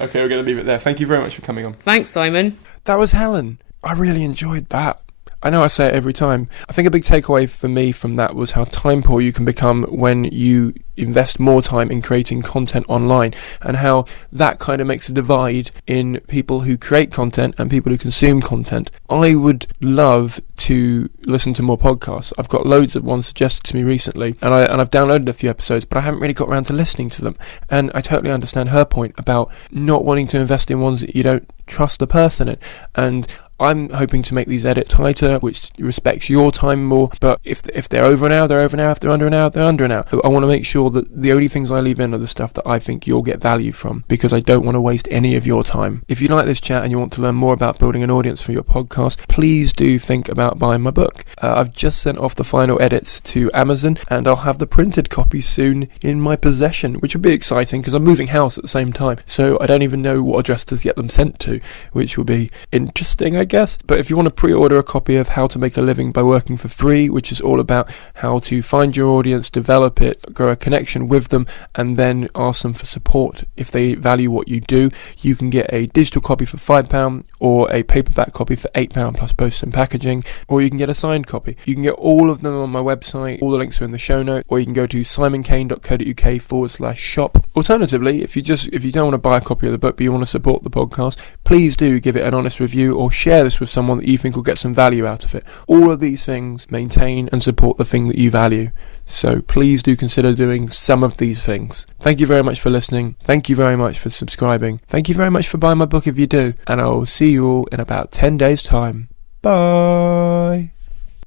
Okay, we're going to leave it there. Thank you very much for coming on. Thanks, Simon. That was Helen. I really enjoyed that. I know I say it every time. I think a big takeaway for me from that was how time poor you can become when you invest more time in creating content online, and how that kind of makes a divide in people who create content and people who consume content. I would love to listen to more podcasts. I've got loads of ones suggested to me recently, and I've downloaded a few episodes, but I haven't really got around to listening to them. And I totally understand her point about not wanting to invest in ones that you don't trust the person in. And I'm hoping to make these edits tighter, which respects your time more. But if they're over an hour, they're over an hour. If they're under an hour, they're under an hour. So I want to make sure that the only things I leave in are the stuff that I think you'll get value from, because I don't want to waste any of your time. If you like this chat and you want to learn more about building an audience for your podcast, please do think about buying my book. I've just sent off the final edits to Amazon, and I'll have the printed copy soon in my possession, which will be exciting because I'm moving house at the same time. So I don't even know what address to get them sent to, which will be interesting, I guess. But if you want to pre-order a copy of How to Make a Living by Working for Free, which is all about how to find your audience, develop it, grow a connection with them, and then ask them for support if they value what you do, you can get a digital copy for £5 or a paperback copy for £8 plus posts and packaging, or you can get a signed copy. You can get all of them on my website. All the links are in the show notes, or you can go to simoncaine.co.uk/shop. Alternatively, if you don't want to buy a copy of the book but you want to support the podcast, please do give it an honest review or share this with someone that you think will get some value out of it. All of these things maintain and support the thing that you value. So please do consider doing some of these things. Thank you very much for listening. Thank you very much for subscribing. Thank you very much for buying my book if you do. And I will see you all in about 10 days' time. Bye.